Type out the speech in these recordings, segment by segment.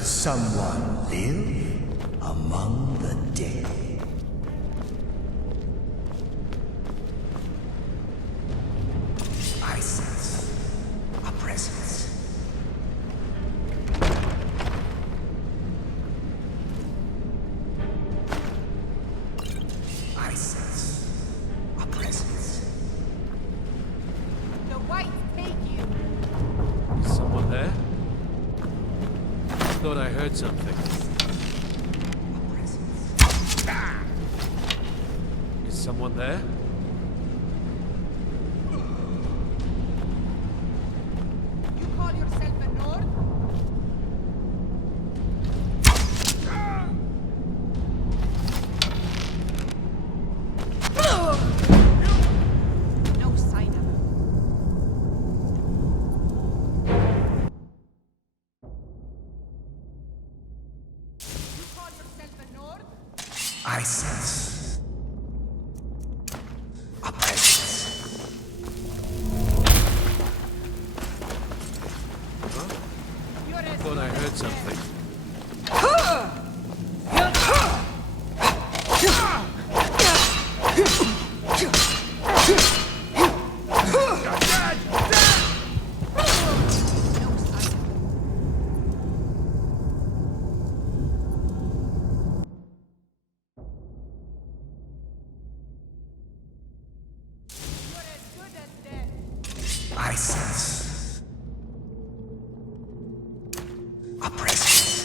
Does someone live among the dead? I sense a presence. I sense a presence. The whites take you. Is someone there? Thought I heard something. A presence. Is someone there? You call yourself a Nord? No sign of her. You call yourself a Nord? I sense a presence. You're a Thought I heard something. no sign. You're as good as dead. I sense a presence.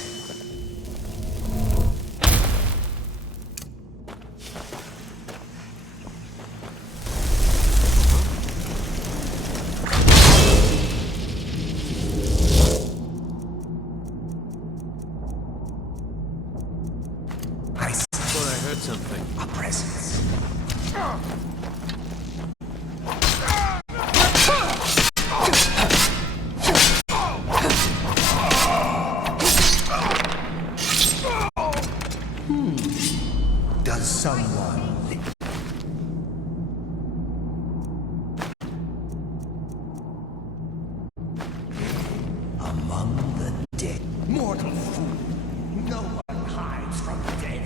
I sense Thought I heard something. a presence. Does someone live? Among the dead? Mortal fool! No one hides from the dead.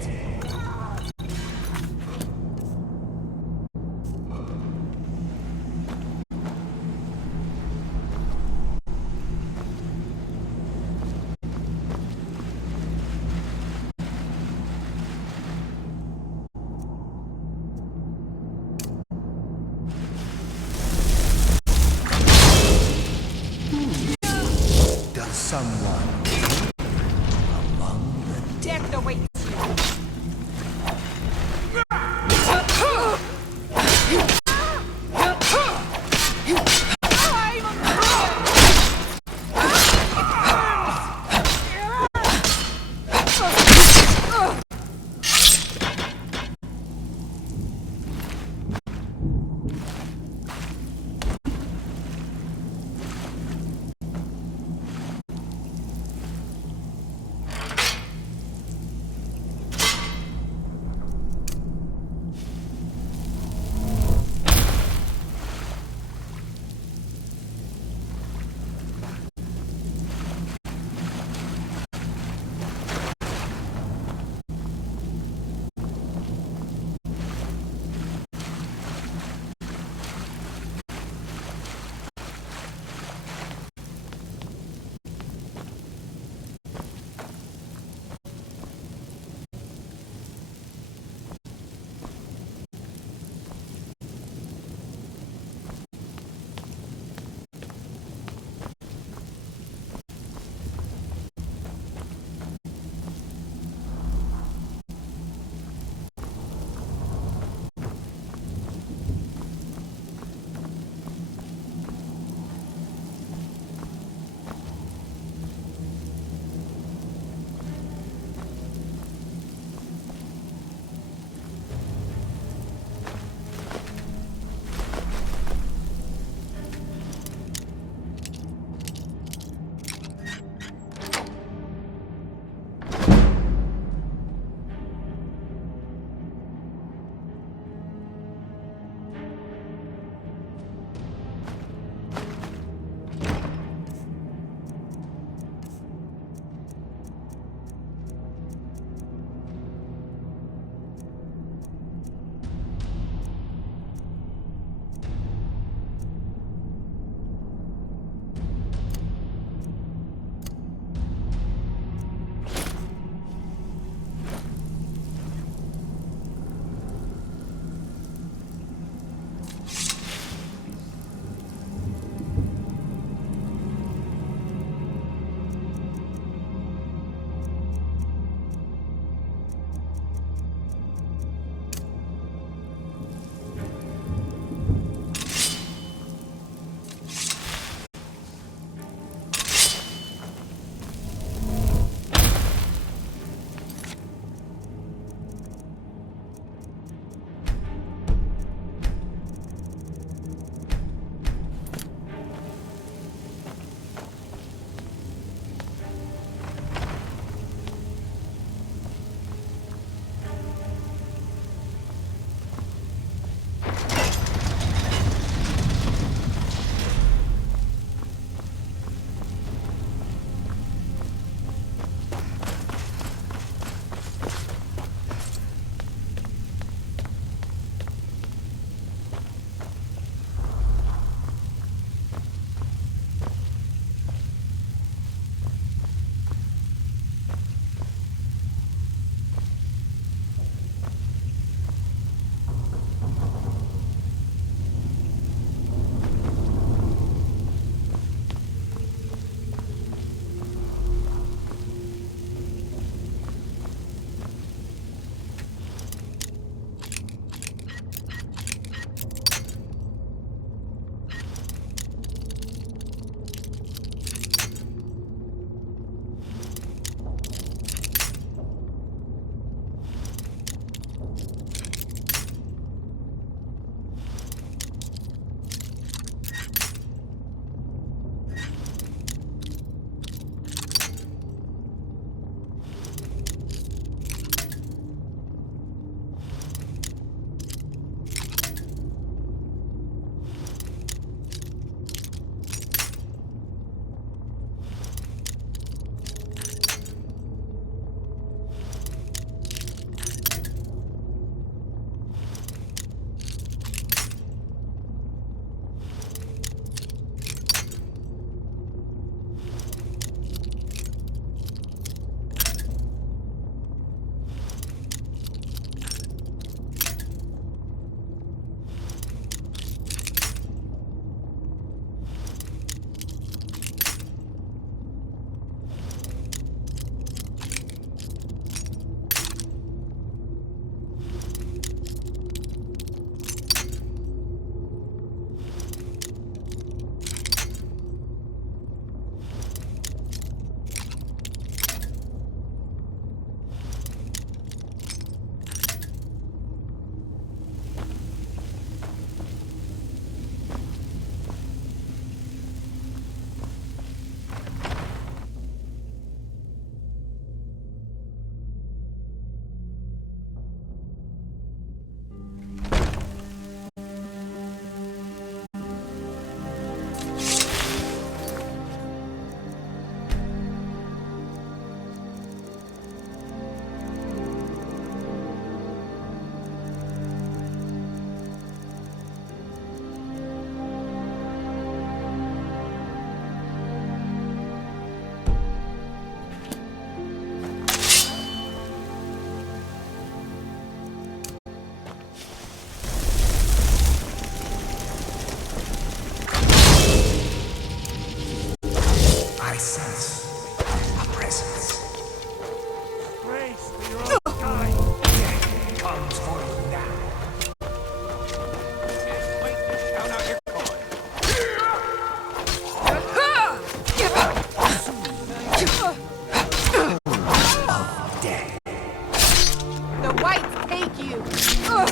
take you. Ugh.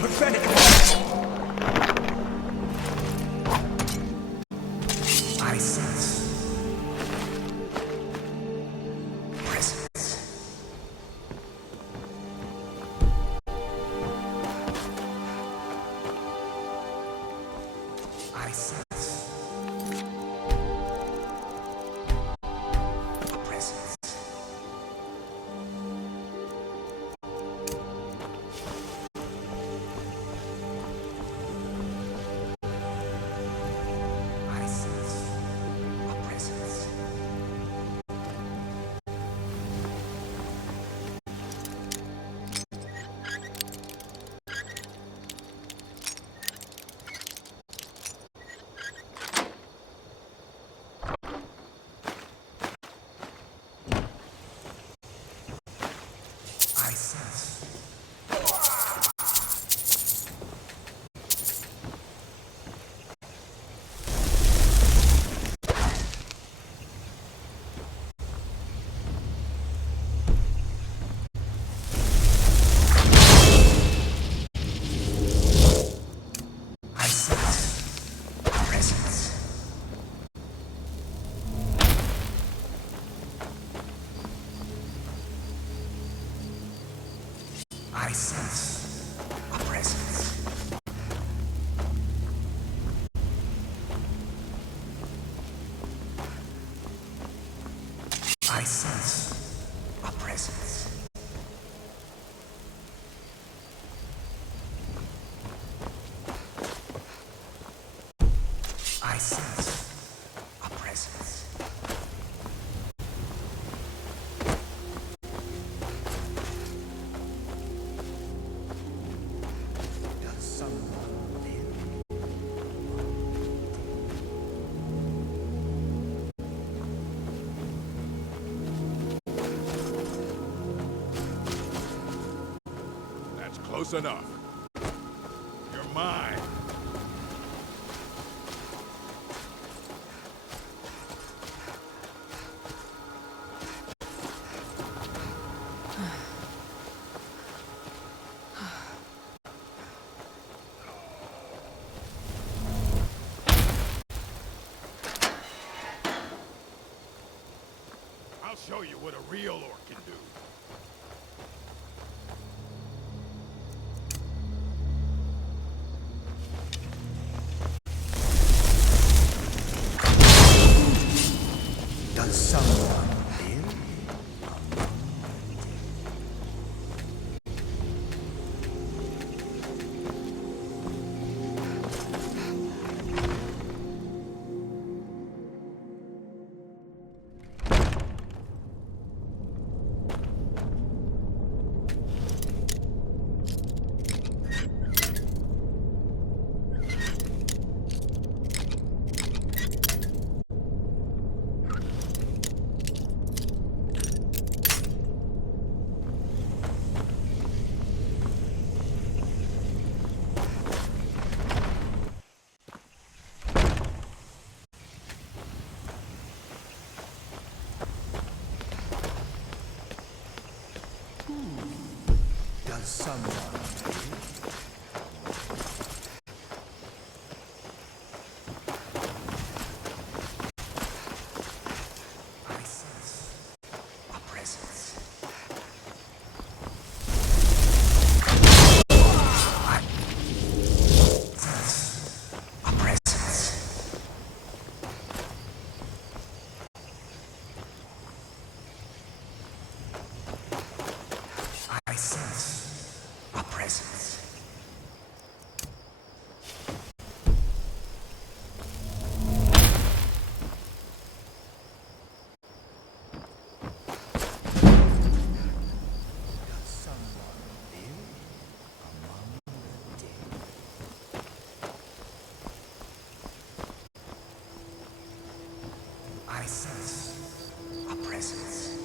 Pathetic. I sense presence. I sense a presence. I sense a presence. I sense. I sense presence. I sense a presence. I sense a presence. I sense a presence. Does someone live? That's close enough. You're mine. I'll show you what a real orc can do. Does someone live? Does someone live? I sense a presence. I sense a presence. I sense a presence. Does someone live among the dead? I sense a presence.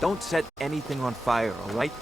Don't set anything on fire, alright?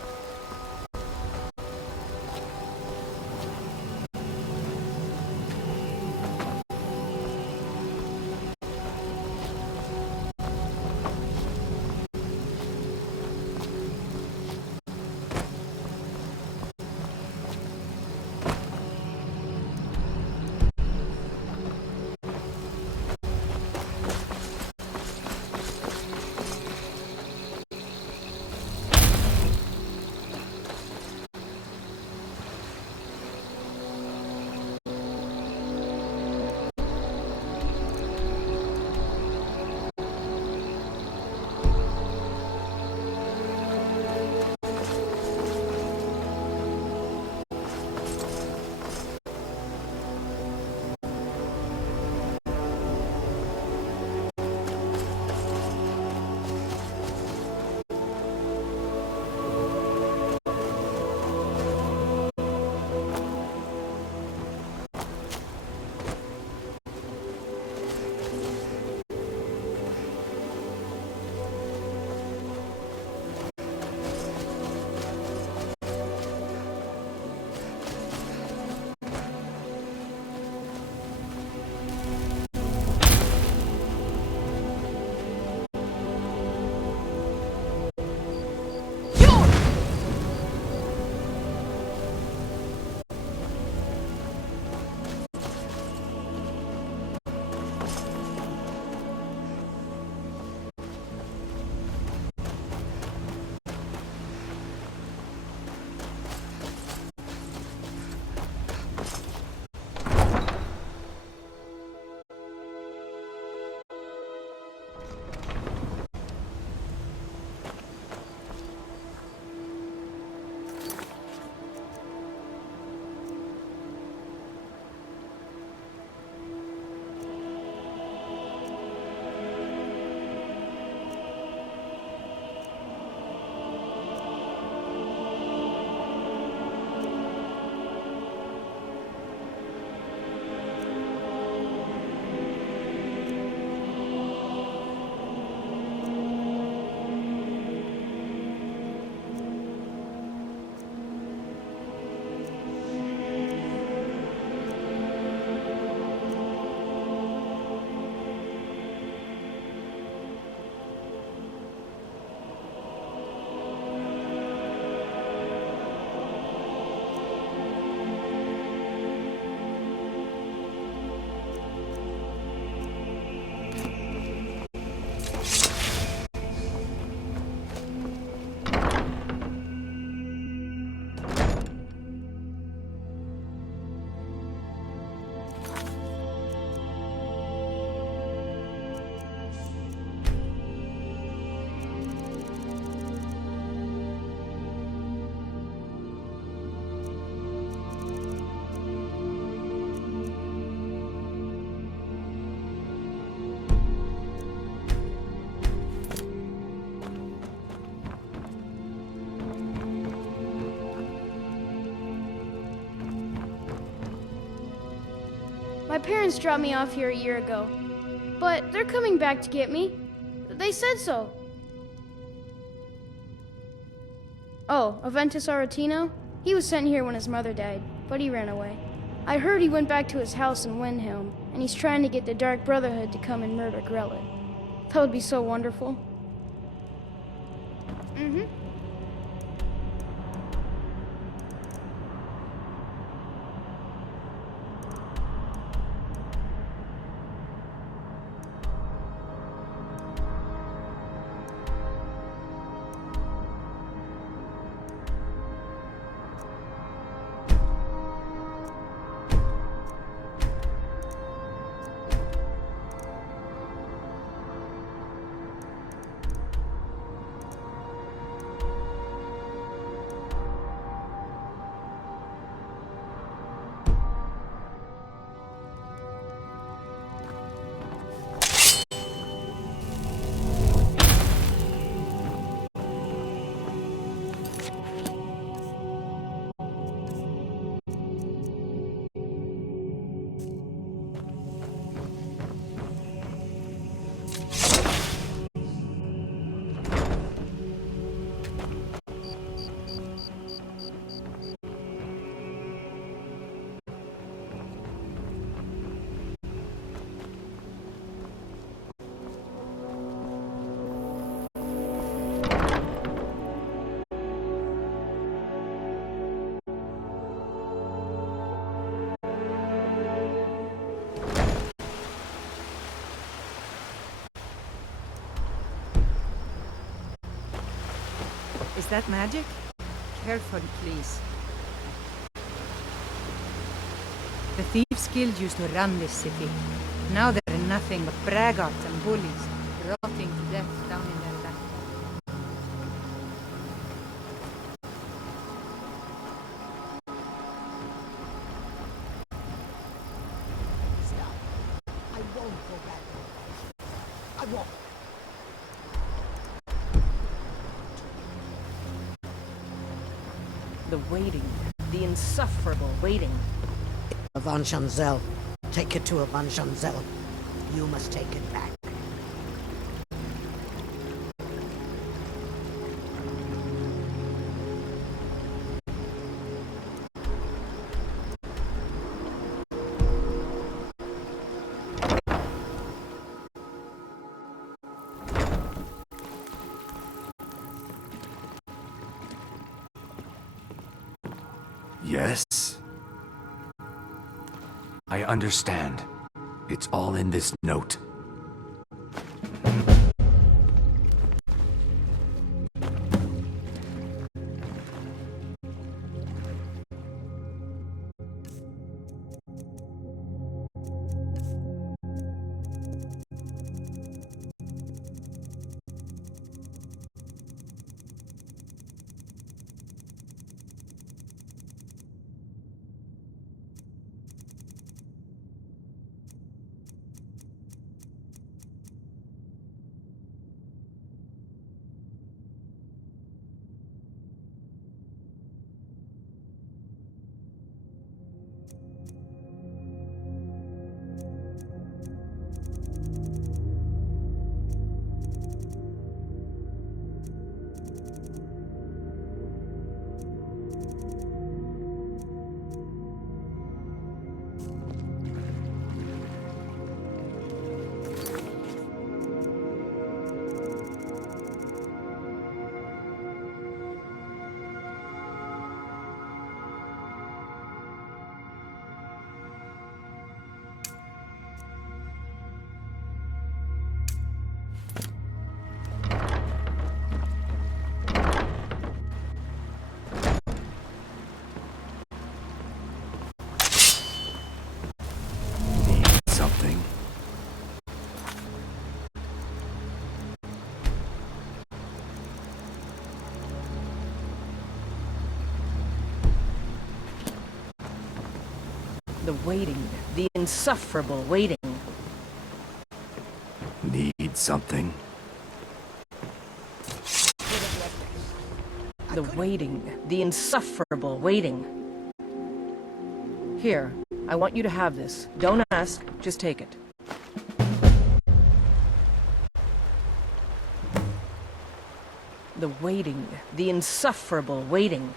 My parents dropped me off here a year ago, but they're coming back to get me. They said so. Oh, Aventus Aretino? He was sent here when his mother died, but he ran away. I heard he went back to his house in Windhelm, and he's trying to get the Dark Brotherhood to come and murder Grellet. That would be so wonderful. Mm-hmm. Is that magic? Careful, please. The Thieves Guild used to run this city. Now they're nothing but braggarts and bullies, rotting to death down in their back. Stop. I won't go back. I won't. The waiting. The insufferable waiting. Avanchanzel. Take it to Avanchanzel. You must take it back. Yes? I understand. It's all in this note. Something. The waiting. The insufferable waiting. Need something. The waiting. The insufferable waiting. Here, I want you to have this. Don't ask, just take it. The waiting. The insufferable waiting.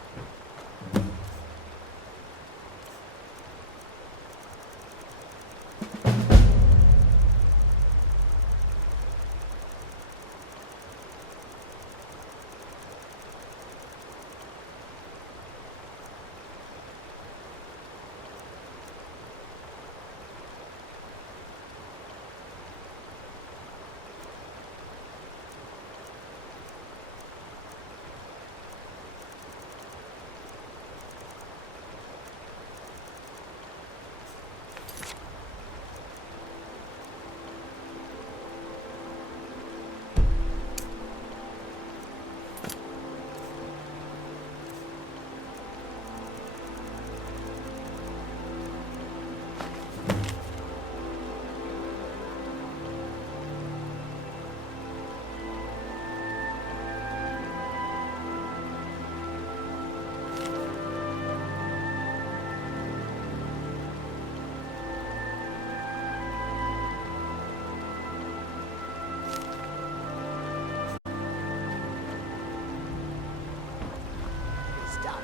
Stop.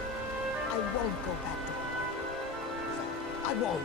I won't go back to. I won't.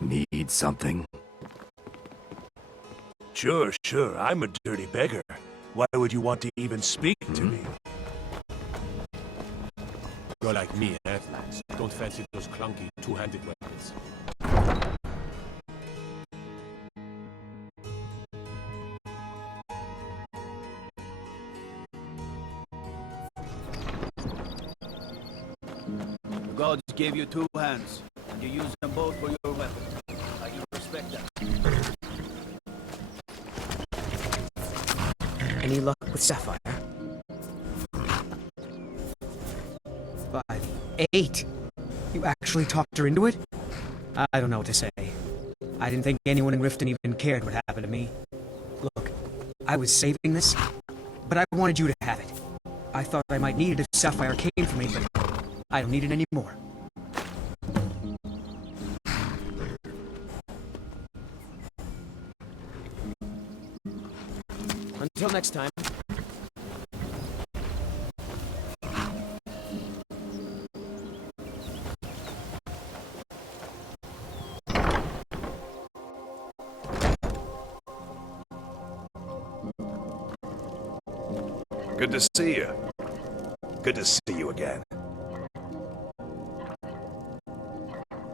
Need something? Sure, I'm a dirty beggar. Why would you want to even speak to me? You're like me, eh, lads? Don't fancy those clunky, two-handed weapons. The gods gave you two hands, and you use them both for your weapon. I can respect that. Any luck with Sapphire? 5, 8. You actually talked her into it? I don't know what to say. I didn't think anyone in Riften even cared what happened to me. Look, I was saving this, but I wanted you to have it. I thought I might need it if Sapphire came for me, but I don't need it anymore. Until next time. Good to see you. Good to see you again.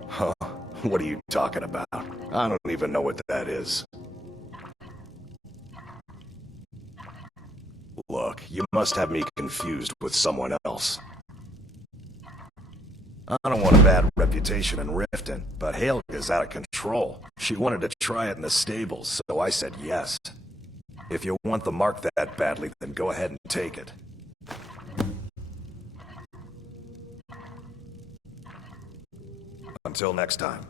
Huh? What are you talking about? I don't even know what that is. Look, you must have me confused with someone else. I don't want a bad reputation in Riften, but Helga's out of control. She wanted to try it in the stables, so I said yes. If you want the mark that badly, then go ahead and take it. Until next time.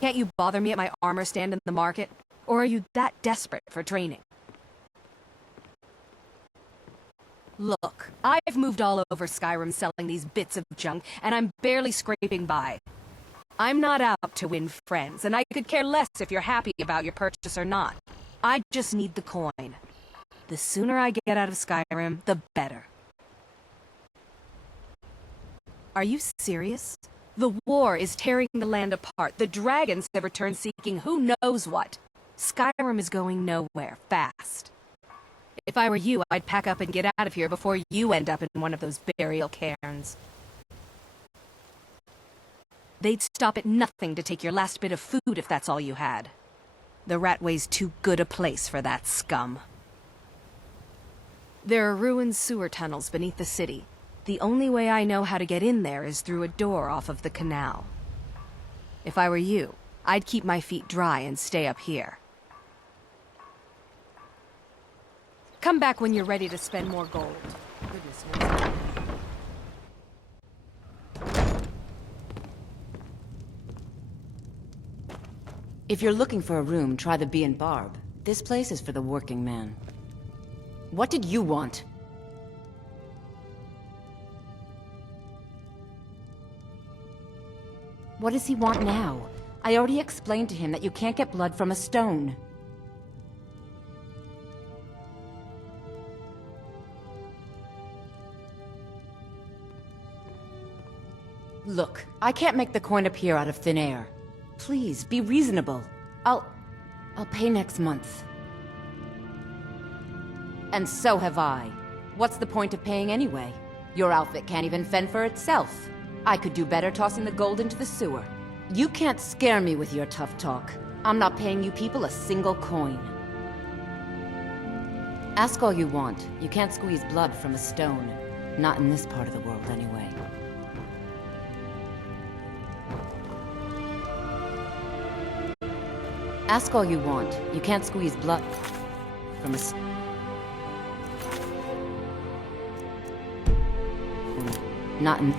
Can't you bother me at my armor stand in the market? Or are you that desperate for training? Look, I've moved all over Skyrim selling these bits of junk, and I'm barely scraping by. I'm not out to win friends, and I could care less if you're happy about your purchase or not. I just need the coin. The sooner I get out of Skyrim, the better. Are you serious? The war is tearing the land apart. The dragons have returned seeking who knows what. Skyrim is going nowhere, fast. If I were you, I'd pack up and get out of here before you end up in one of those burial cairns. They'd stop at nothing to take your last bit of food if that's all you had. The Ratway's too good a place for that scum. There are ruined sewer tunnels beneath the city. The only way I know how to get in there is through a door off of the canal. If I were you, I'd keep my feet dry and stay up here. Come back when you're ready to spend more gold. Goodness knows. If you're looking for a room, try the Bee and Barb. This place is for the working man. What did you want? What does he want now? I already explained to him that you can't get blood from a stone. Look, I can't make the coin appear out of thin air. Please, be reasonable. I'll pay next month. And so have I. What's the point of paying anyway? Your outfit can't even fend for itself. I could do better tossing the gold into the sewer. You can't scare me with your tough talk. I'm not paying you people a single coin. Ask all you want. You can't squeeze blood from a stone. Not in this part of the world, anyway. Ask all you want. You can't squeeze blood from a Not in...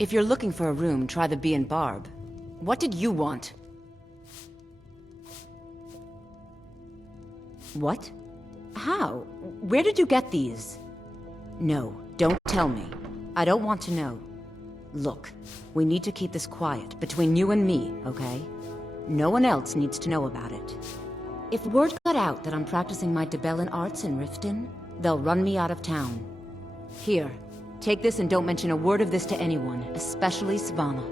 If you're looking for a room, try the Bee and Barb. What did you want? What? How? Where did you get these? No, don't tell me. I don't want to know. Look, we need to keep this quiet, between you and me, okay? No one else needs to know about it. If word got out that I'm practicing my Debellan arts in Riften, they'll run me out of town. Here, take this and don't mention a word of this to anyone, especially Savannah.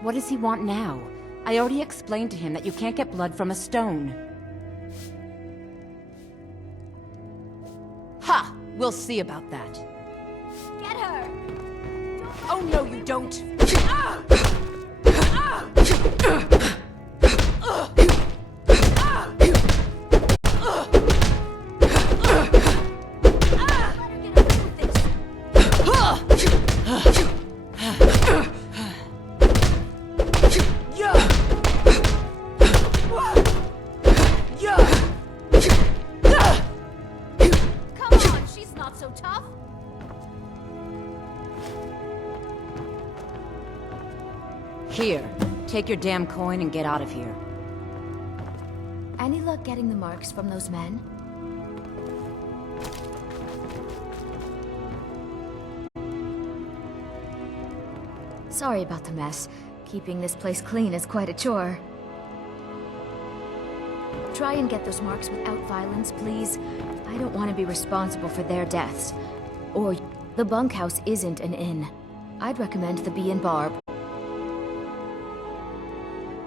What does he want now? I already explained to him that you can't get blood from a stone. Ha! We'll see about that. Get her! Oh no, you don't! Here, take your damn coin and get out of here. Any luck getting the marks from those men? Sorry about the mess. Keeping this place clean is quite a chore. Try and get those marks without violence, please. I don't want to be responsible for their deaths. Or, the bunkhouse isn't an inn. I'd recommend the Bee and Barb.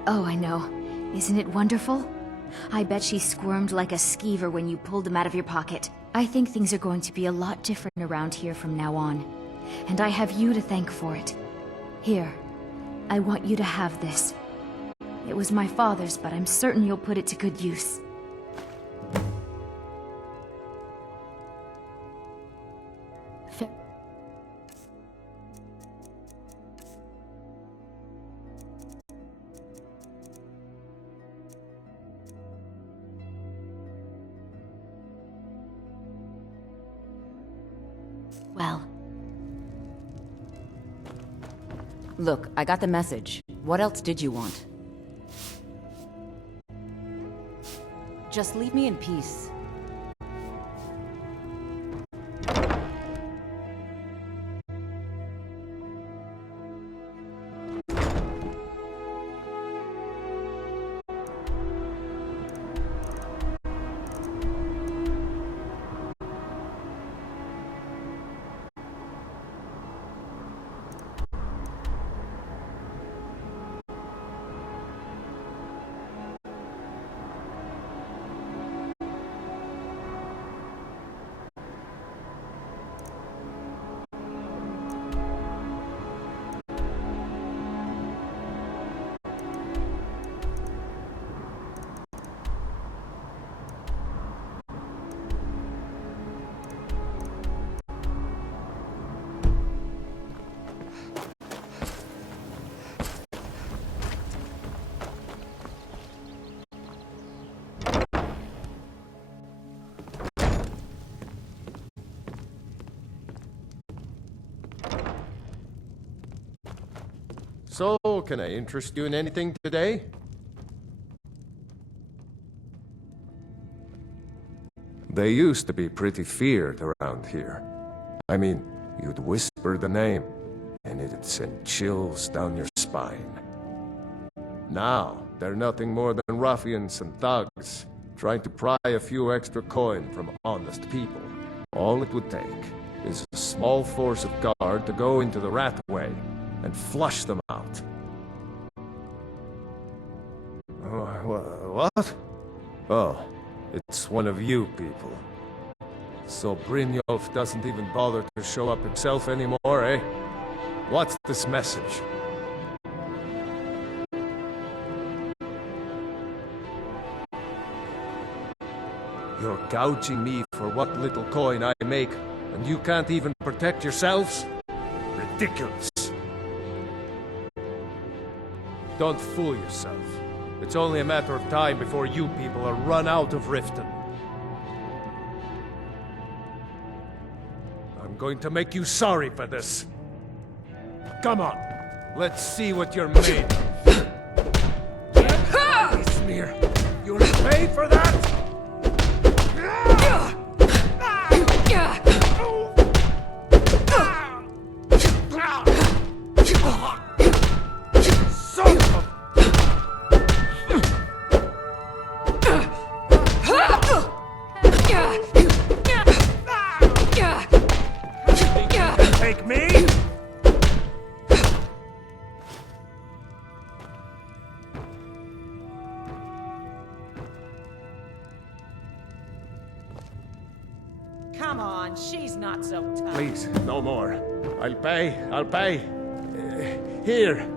Oh, I know. Isn't it wonderful? I bet she squirmed like a skeever when you pulled them out of your pocket. I think things are going to be a lot different around here from now on. And I have you to thank for it. Here, I want you to have this. It was my father's, but I'm certain you'll put it to good use. Well. Look, I got the message. What else did you want? Just leave me in peace. So, can I interest you in anything today? They used to be pretty feared around here. I mean, you'd whisper the name, and it'd send chills down your spine. Now, they're nothing more than ruffians and thugs. trying to pry a few extra coin from honest people. All it would take is a small force of guard to go into the Ratway and flush them out. What? Oh, it's one of you people. So Brynjolf doesn't even bother to show up himself anymore, eh? What's this message? You're gouging me for what little coin I make, and you can't even protect yourselves? Ridiculous. Don't fool yourself. It's only a matter of time before you people are run out of Riften. I'm going to make you sorry for this. Come on, let's see what you're made of. Smear, you'll pay for that? Son of a... Take me? Come on, she's not so tough. Please, no more. I'll pay. Here.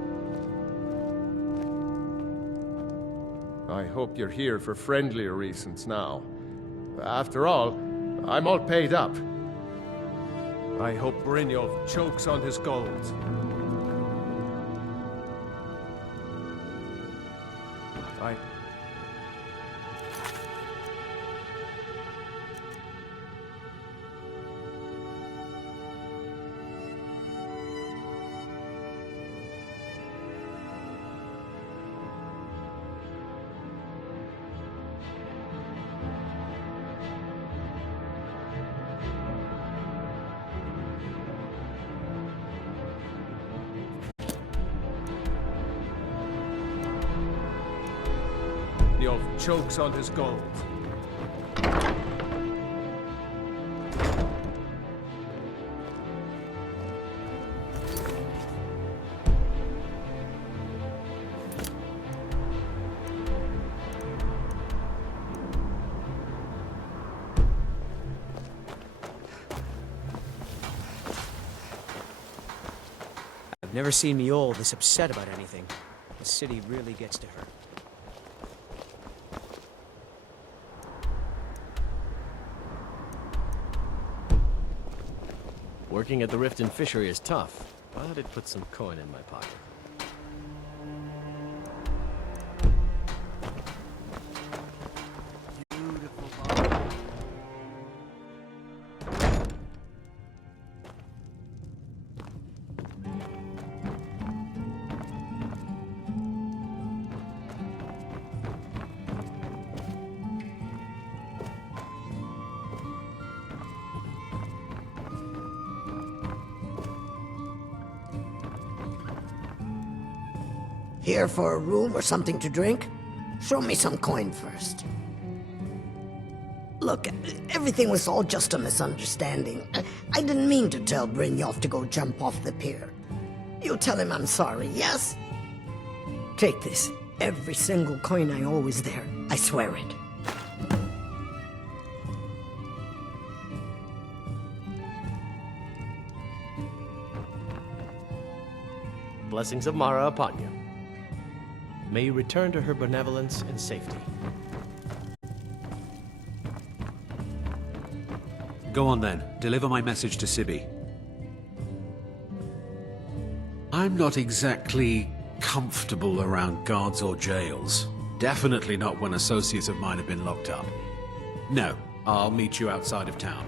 I hope you're here for friendlier reasons now. After all, I'm all paid up. I hope Brynjolf chokes on his gold. Brynjolf chokes on his gold. I've never seen Mjol this upset about anything. The city really gets to her. Working at the Riften fishery is tough, but it puts some coin in my pocket. Here for a room or something to drink? Show me some coin first. Look, everything was all just a misunderstanding. I didn't mean to tell Brynjolf to go jump off the pier. You tell him I'm sorry, yes? Take this. Every single coin I owe is there. I swear it. Blessings of Mara upon you. May you return to her benevolence in safety. Go on then. Deliver my message to Sibby. I'm not exactly comfortable around guards or jails. Definitely not when associates of mine have been locked up. No, I'll meet you outside of town.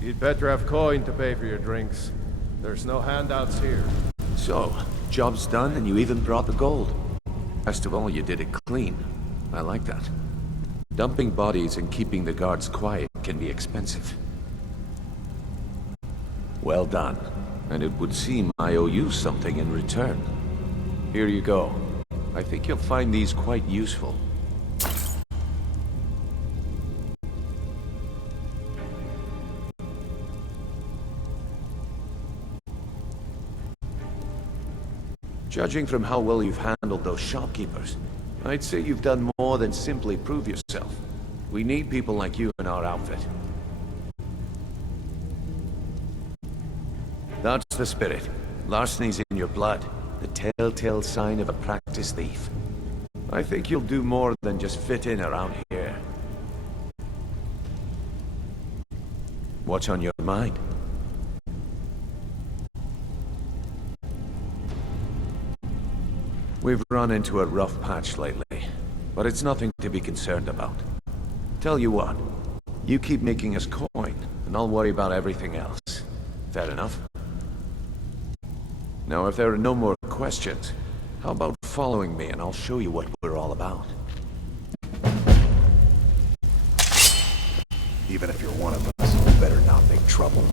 You'd better have coin to pay for your drinks. There's no handouts here. So, job's done and you even brought the gold. Best of all, you did it clean. I like that. Dumping bodies and keeping the guards quiet can be expensive. Well done. And it would seem I owe you something in return. Here you go. I think you'll find these quite useful. Judging from how well you've handled those shopkeepers, I'd say you've done more than simply prove yourself. We need people like you in our outfit. That's the spirit. Larceny's in your blood, the telltale sign of a practiced thief. I think you'll do more than just fit in around here. What's on your mind? We've run into a rough patch lately, but it's nothing to be concerned about. Tell you what, you keep making us coin, and I'll worry about everything else. Fair enough? Now, if there are no more questions, how about following me and I'll show you what we're all about? Even if you're one of us, you better not make trouble.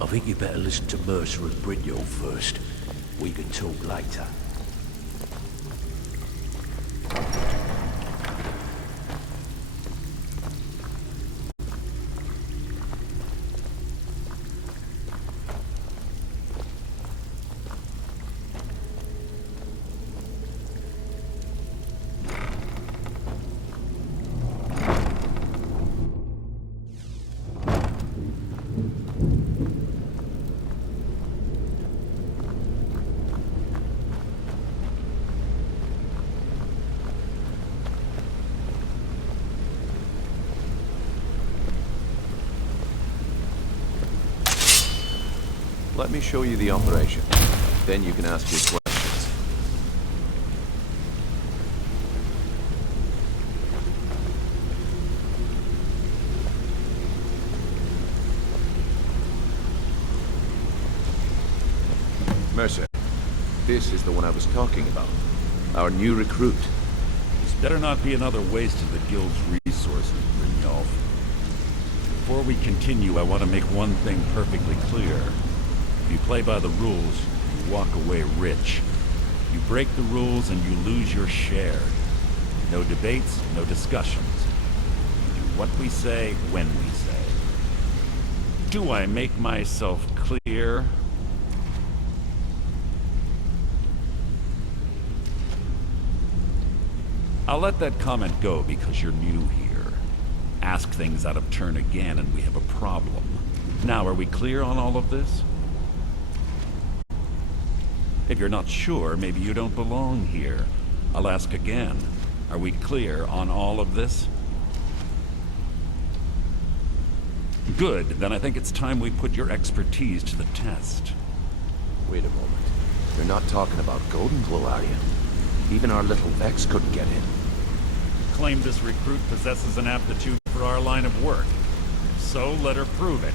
I think you better listen to Mercer and Brynjolf first. We can talk later. Let me show you the operation. Then you can ask your questions. Mercer, this is the one I was talking about. Our new recruit. This better not be another waste of the guild's resources, Brynjolf. Before we continue, I want to make one thing perfectly clear. If you play by the rules, you walk away rich. You break the rules and you lose your share. No debates, no discussions. We do what we say, when we say. Do I make myself clear? I'll let that comment go because you're new here. Ask things out of turn again and we have a problem. Now, are we clear on all of this? If you're not sure, maybe you don't belong here. I'll ask again. Are we clear on all of this? Good, then I think it's time we put your expertise to the test. Wait a moment. You're not talking about Golden Glow, are you? Even our little Vex couldn't get in. Claim this recruit possesses an aptitude for our line of work. If so, let her prove it.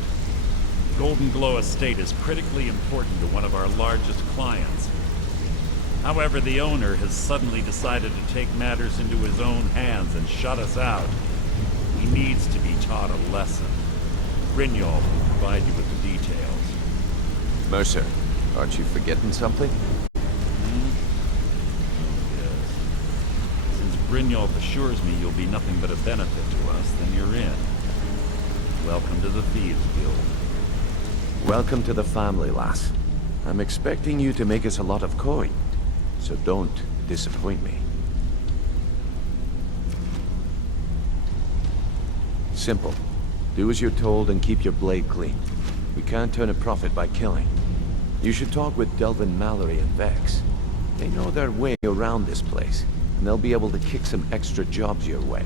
Golden Glow Estate is critically important to one of our largest clients. However, the owner has suddenly decided to take matters into his own hands and shut us out. He needs to be taught a lesson. Brynjolf will provide you with the details. Mercer, aren't you forgetting something? Yes. Since Brynjolf assures me you'll be nothing but a benefit to us, then you're in. Welcome to the Thieves Guild. Welcome to the family, lass. I'm expecting you to make us a lot of coin, so don't disappoint me. Simple. Do as you're told and keep your blade clean. We can't turn a profit by killing. You should talk with Delvin Mallory and Vex. They know their way around this place, and they'll be able to kick some extra jobs your way.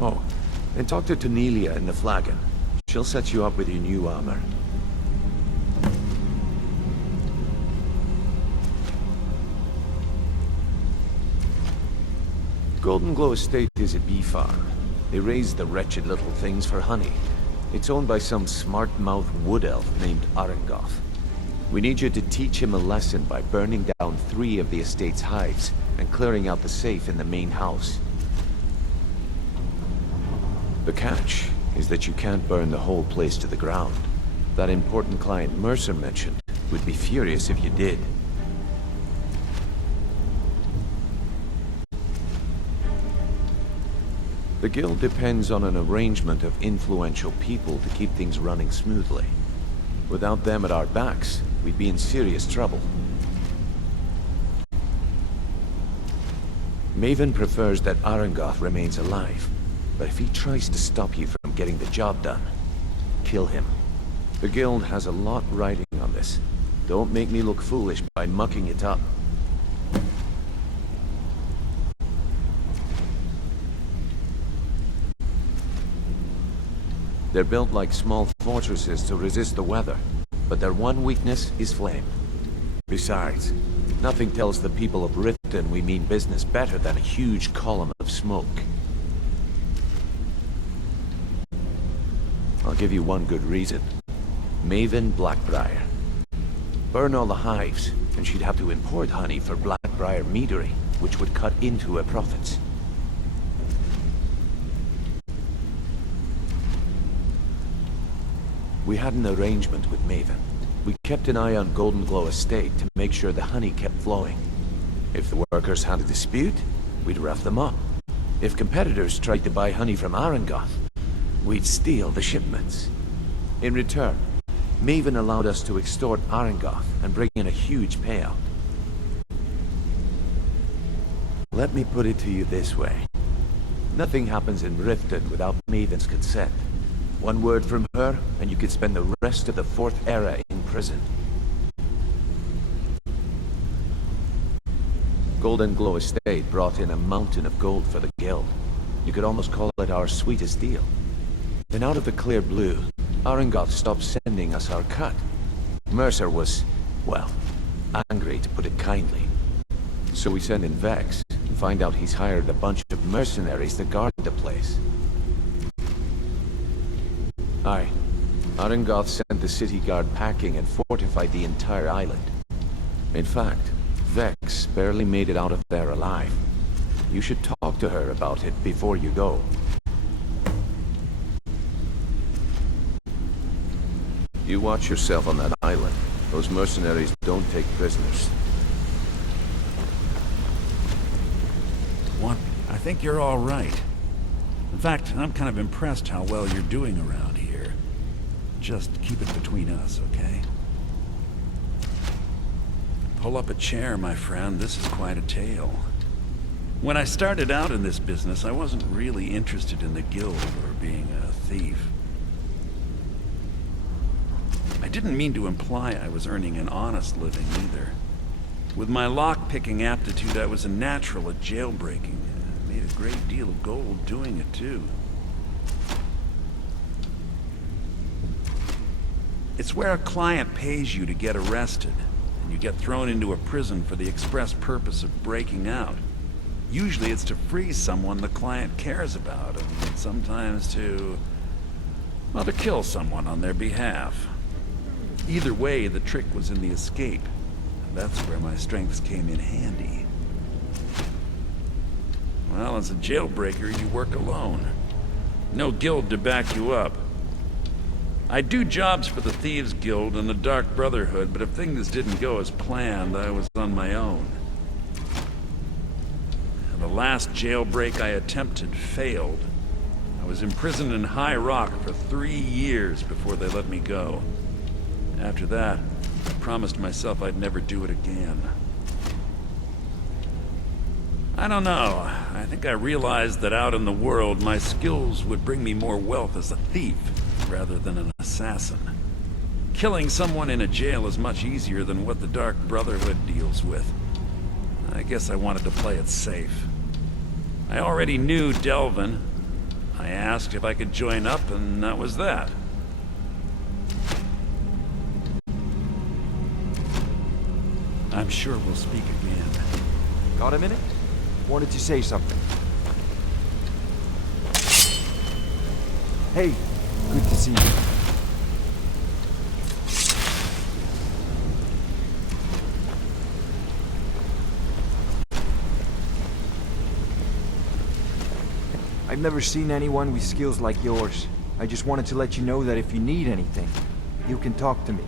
Oh, and talk to Tanelia in the Flagon. She'll set you up with your new armor. Golden Glow Estate is a bee farm. They raise the wretched little things for honey. It's owned by some smart-mouthed wood elf named Arengoth. We need you to teach him a lesson by burning down 3 of the estate's hives and clearing out the safe in the main house. The catch is that you can't burn the whole place to the ground. That important client Mercer mentioned would be furious if you did. The guild depends on an arrangement of influential people to keep things running smoothly. Without them at our backs, we'd be in serious trouble. Maven prefers that Arengoth remains alive, but if he tries to stop you from getting the job done, kill him. The guild has a lot riding on this. Don't make me look foolish by mucking it up. They're built like small fortresses to resist the weather, but their one weakness is flame. Besides, nothing tells the people of Riften we mean business better than a huge column of smoke. I'll give you one good reason. Maven Blackbriar. Burn all the hives, and she'd have to import honey for Blackbriar meadery, which would cut into her profits. We had an arrangement with Maven. We kept an eye on Golden Glow Estate to make sure the honey kept flowing. If the workers had a dispute, we'd rough them up. If competitors tried to buy honey from Arengoth, we'd steal the shipments. In return, Maven allowed us to extort Arengoth and bring in a huge payout. Let me put it to you this way. Nothing happens in Riften without Maven's consent. One word from her, and you could spend the rest of the 4th era in prison. Golden Glow Estate brought in a mountain of gold for the guild. You could almost call it our sweetest deal. Then out of the clear blue, Arengoth stopped sending us our cut. Mercer was, well, angry to put it kindly. So we send in Vex and find out he's hired a bunch of mercenaries to guard the place. Aye. Arengoth sent the city guard packing and fortified the entire island. In fact, Vex barely made it out of there alive. You should talk to her about it before you go. You watch yourself on that island. Those mercenaries don't take prisoners. What? I think you're all right. In fact, I'm kind of impressed how well you're doing around here. Just keep it between us, okay? Pull up a chair, my friend. This is quite a tale. When I started out in this business, I wasn't really interested in the guild or being a thief. I didn't mean to imply I was earning an honest living either. With my lock-picking aptitude, I was a natural at jailbreaking. I made a great deal of gold doing it, too. It's where a client pays you to get arrested, and you get thrown into a prison for the express purpose of breaking out. Usually it's to free someone the client cares about, and sometimes to kill someone on their behalf. Either way, the trick was in the escape, and that's where my strengths came in handy. Well, as a jailbreaker, you work alone. No guild to back you up. I do jobs for the Thieves Guild and the Dark Brotherhood, but if things didn't go as planned, I was on my own. The last jailbreak I attempted failed. I was imprisoned in High Rock for 3 years before they let me go. After that, I promised myself I'd never do it again. I don't know. I think I realized that out in the world, my skills would bring me more wealth as a thief, rather than an assassin. Killing someone in a jail is much easier than what the Dark Brotherhood deals with. I guess I wanted to play it safe. I already knew Delvin. I asked if I could join up, and that was that. I'm sure we'll speak again. Got a minute? Wanted to say something. Hey, good to see you. I've never seen anyone with skills like yours. I just wanted to let you know that if you need anything, you can talk to me.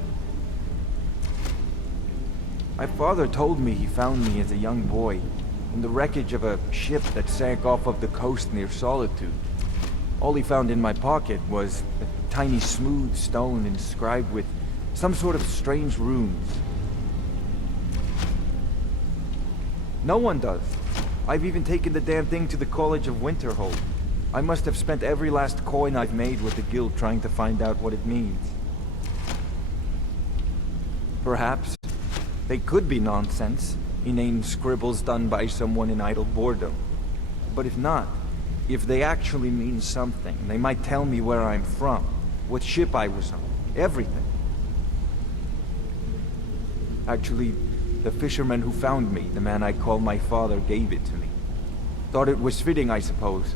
My father told me he found me as a young boy in the wreckage of a ship that sank off of the coast near Solitude. All he found in my pocket was a tiny smooth stone inscribed with some sort of strange runes. No one does. I've even taken the damn thing to the College of Winterhold. I must have spent every last coin I've made with the guild trying to find out what it means. Perhaps they could be nonsense, inane scribbles done by someone in idle boredom. But if not, if they actually mean something, they might tell me where I'm from, what ship I was on, everything. Actually, the fisherman who found me, the man I call my father, gave it to me. Thought it was fitting, I suppose.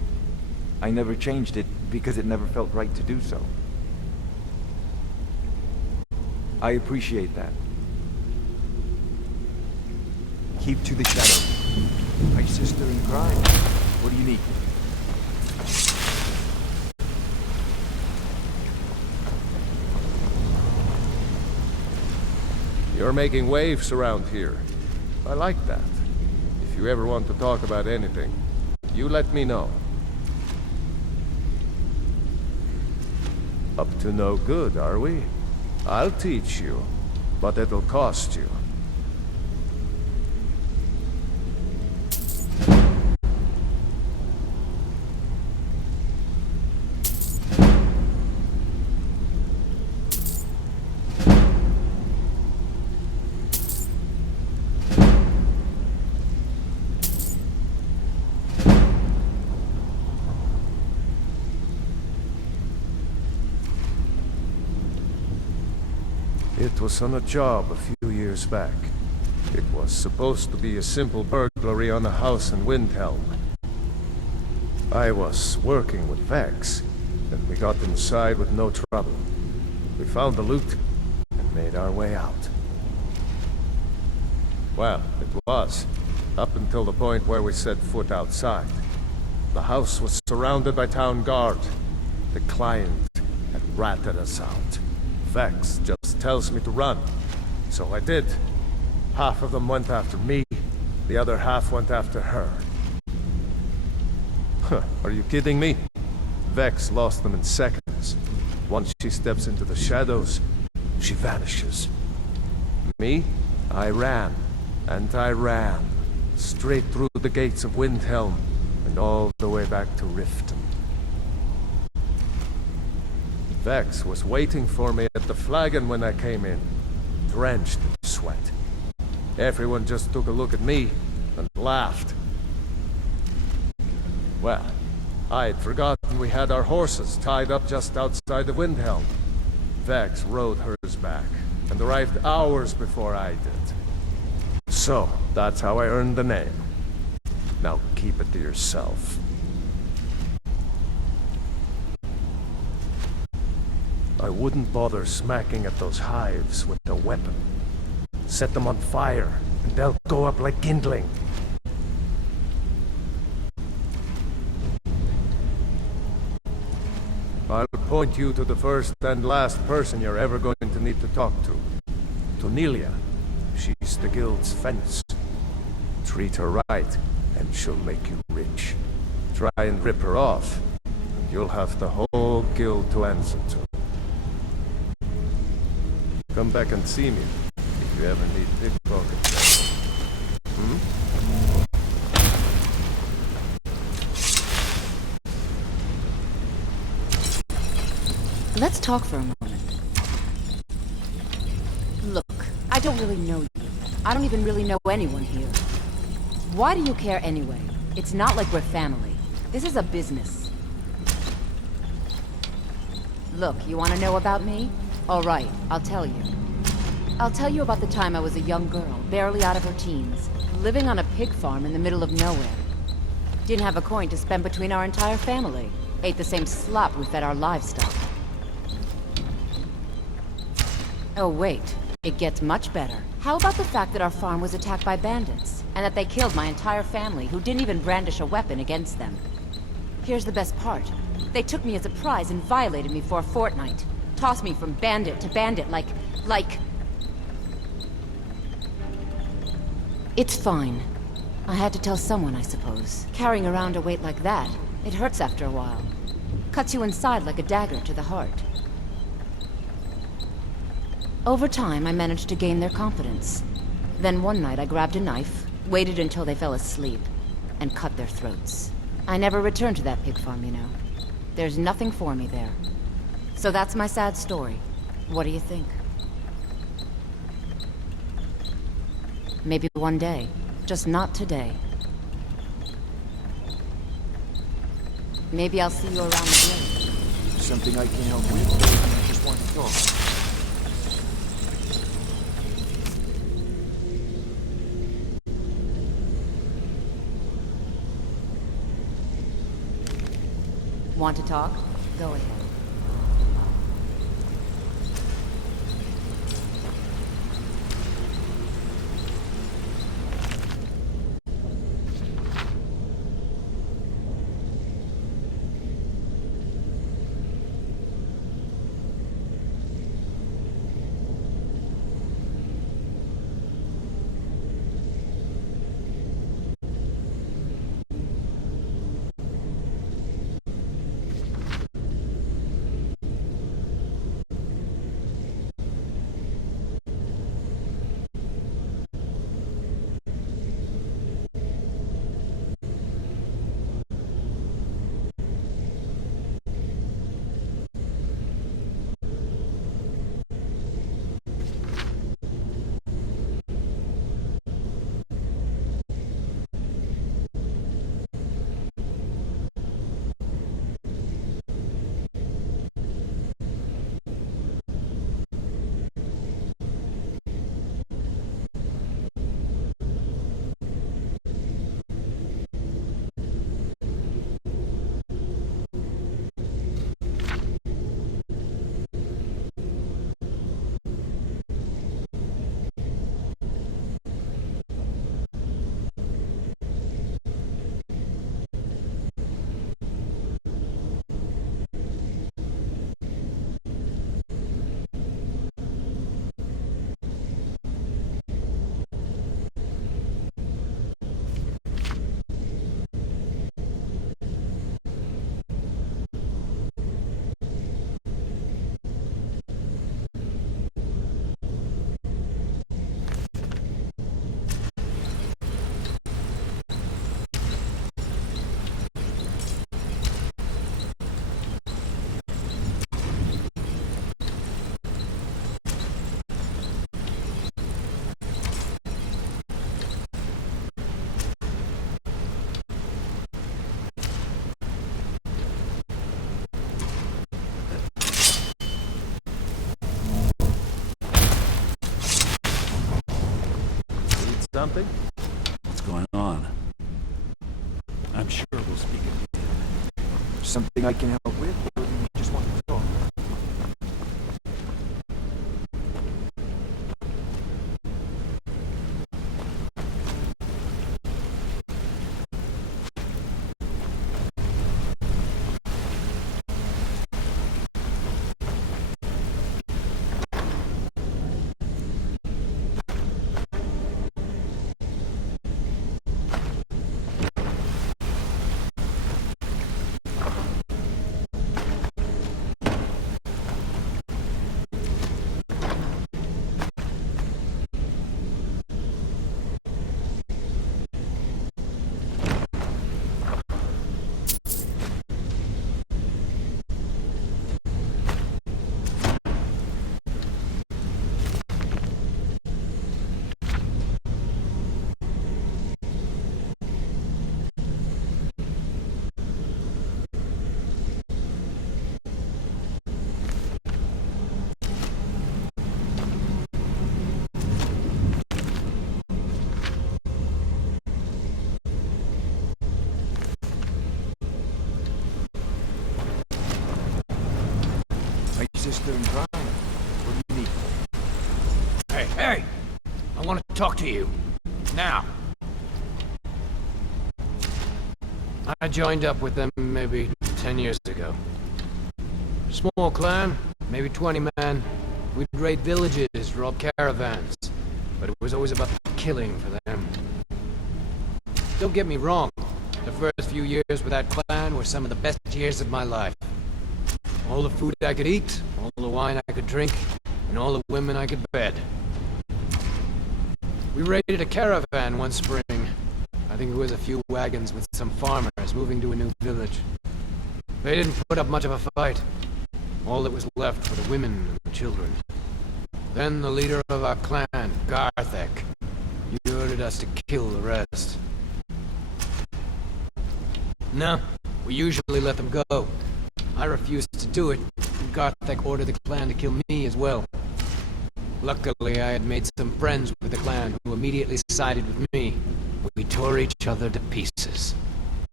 I never changed it because it never felt right to do so. I appreciate that. Keep to the shadow. My sister in crime. What do you need? You're making waves around here. I like that. If you ever want to talk about anything, you let me know. Up to no good, are we? I'll teach you, but it'll cost you. It was on a job a few years back. It was supposed to be a simple burglary on a house in Windhelm. I was working with Vex, and we got inside with no trouble. We found the loot, and made our way out. Well, it was, up until the point where we set foot outside. The house was surrounded by town guard. The client had ratted us out. Vex just tells me to run. So I did. Half of them went after me, the other half went after her. Huh, are you kidding me? Vex lost them in seconds. Once she steps into the shadows, she vanishes. Me? I ran. And I ran. Straight through the gates of Windhelm, and all the way back to Riften. Vex was waiting for me at the flagon when I came in, drenched in sweat. Everyone just took a look at me and laughed. Well, I'd forgotten we had our horses tied up just outside of Windhelm. Vex rode hers back and arrived hours before I did. So, that's how I earned the name. Now keep it to yourself. I wouldn't bother smacking at those hives with a weapon. Set them on fire, and they'll go up like kindling. I'll point you to the first and last person you're ever going to need to talk to. To Nelia. She's the guild's fence. Treat her right, and she'll make you rich. Try and rip her off, and you'll have the whole guild to answer to. Come back and see me, if you ever need pickpockets. Hmm? Let's talk for a moment. Look, I don't really know you. I don't even really know anyone here. Why do you care anyway? It's not like we're family. This is a business. Look, you want to know about me? All right, I'll tell you. I'll tell you about the time I was a young girl, barely out of her teens, living on a pig farm in the middle of nowhere. Didn't have a coin to spend between our entire family. Ate the same slop we fed our livestock. Oh wait, it gets much better. How about the fact that our farm was attacked by bandits, and that they killed my entire family who didn't even brandish a weapon against them? Here's the best part. They took me as a prize and violated me for a fortnight. Tossed me from bandit to bandit like... It's fine. I had to tell someone, I suppose. Carrying around a weight like that, it hurts after a while. Cuts you inside like a dagger to the heart. Over time, I managed to gain their confidence. Then one night I grabbed a knife, waited until they fell asleep, and cut their throats. I never returned to that pig farm, you know. There's nothing for me there. So that's my sad story. What do you think? Maybe one day. Just not today. Maybe I'll see you around the village. Something I can help with? I just want to talk. Want to talk? Go ahead. Something? What's going on? I'm sure we'll speak again. Something I can help with, or do you just want to talk? Hey! I want to talk to you. Now. I joined up with them maybe 10 years ago. Small clan, maybe 20 men. We'd raid villages, rob caravans. But it was always about the killing for them. Don't get me wrong. The first few years with that clan were some of the best years of my life. All the food I could eat, all the wine I could drink, and all the women I could bed. We raided a caravan one spring. I think it was a few wagons with some farmers moving to a new village. They didn't put up much of a fight. All that was left were the women and the children. Then the leader of our clan, Garthek, he ordered us to kill the rest. No, we usually let them go. I refused to do it, and Garthek ordered the clan to kill me as well. Luckily, I had made some friends with the clan who immediately sided with me. We tore each other to pieces.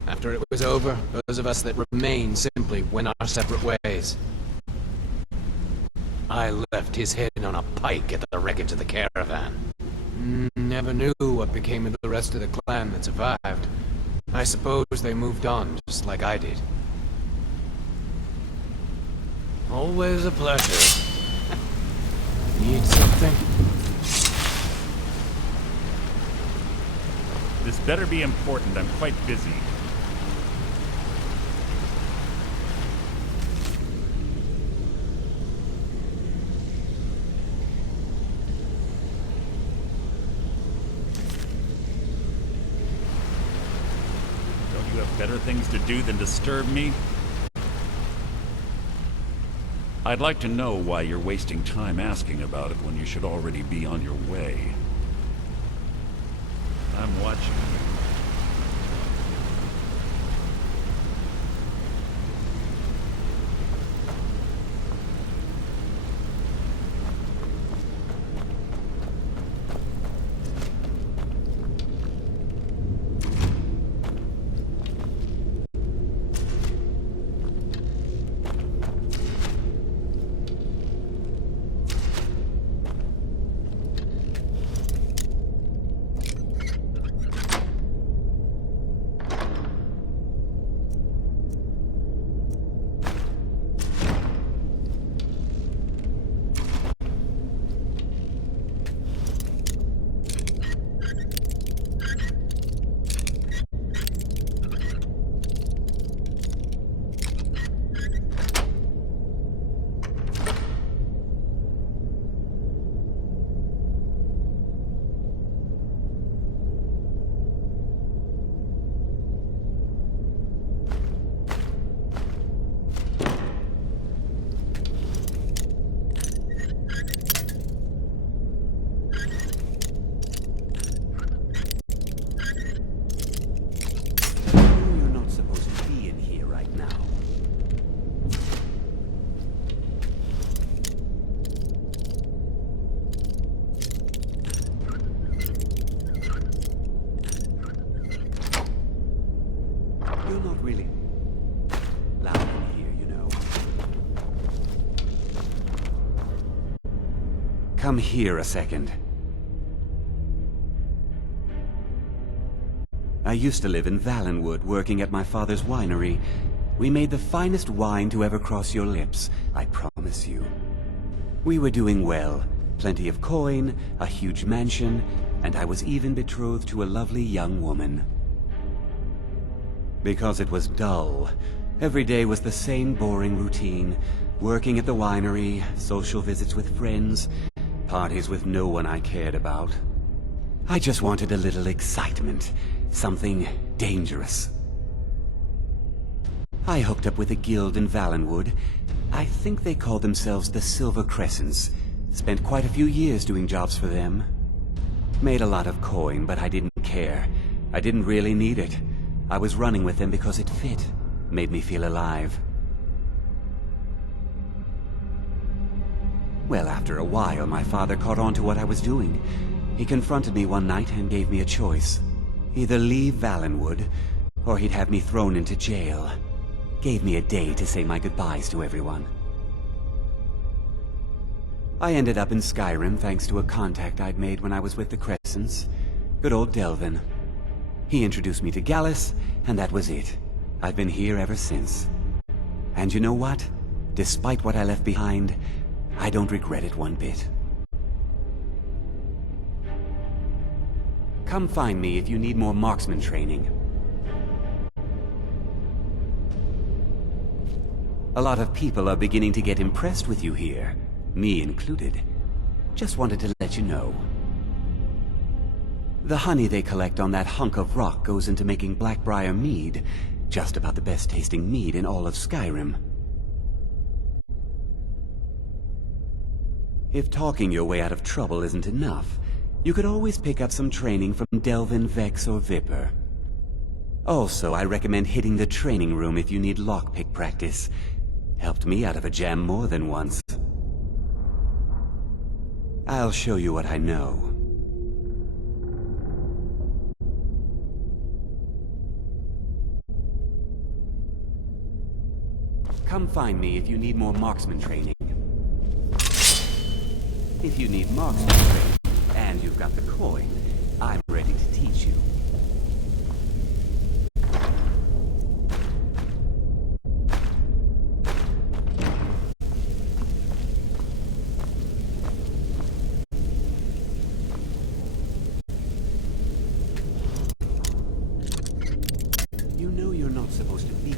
After it was over, those of us that remained simply went our separate ways. I left his head on a pike at the wreckage of the caravan. Never knew what became of the rest of the clan that survived. I suppose they moved on, just like I did. Always a pleasure. Need something? This better be important. I'm quite busy. Don't you have better things to do than disturb me? I'd like to know why you're wasting time asking about it when you should already be on your way. I'm watching you. Come here a second. I used to live in Valenwood, working at my father's winery. We made the finest wine to ever cross your lips, I promise you. We were doing well. Plenty of coin, a huge mansion, and I was even betrothed to a lovely young woman. Because it was dull. Every day was the same boring routine. Working at the winery, social visits with friends, parties with no one I cared about. I just wanted a little excitement. Something dangerous. I hooked up with a guild in Valenwood. I think they called themselves the Silver Crescents. Spent quite a few years doing jobs for them. Made a lot of coin, but I didn't care. I didn't really need it. I was running with them because it fit. Made me feel alive. Well, after a while, my father caught on to what I was doing. He confronted me one night and gave me a choice. Either leave Valenwood, or he'd have me thrown into jail. Gave me a day to say my goodbyes to everyone. I ended up in Skyrim thanks to a contact I'd made when I was with the Crescents. Good old Delvin. He introduced me to Gallus, and that was it. I've been here ever since. And you know what? Despite what I left behind, I don't regret it one bit. Come find me if you need more marksman training. A lot of people are beginning to get impressed with you here, me included. Just wanted to let you know. The honey they collect on that hunk of rock goes into making Blackbriar mead, just about the best tasting mead in all of Skyrim. If talking your way out of trouble isn't enough, you could always pick up some training from Delvin, Vex, or Viper. Also, I recommend hitting the training room if you need lockpick practice. Helped me out of a jam more than once. I'll show you what I know. Come find me if you need more marksman training. If you need marksman training, and you've got the coin, I'm ready to teach you. You know you're not supposed to be...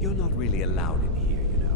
You're not really allowed in here, you know.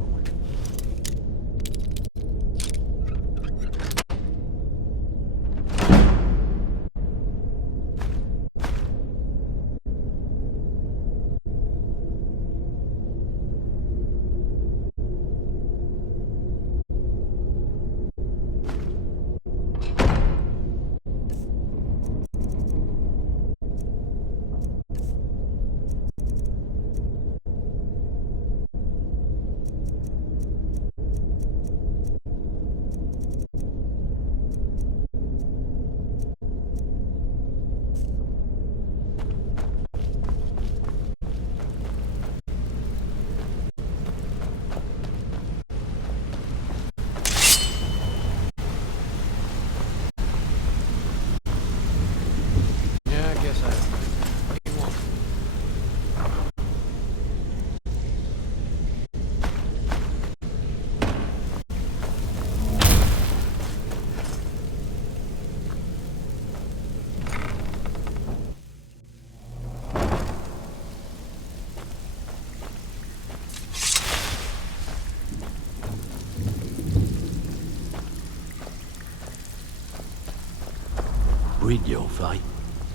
Brynjolf, eh?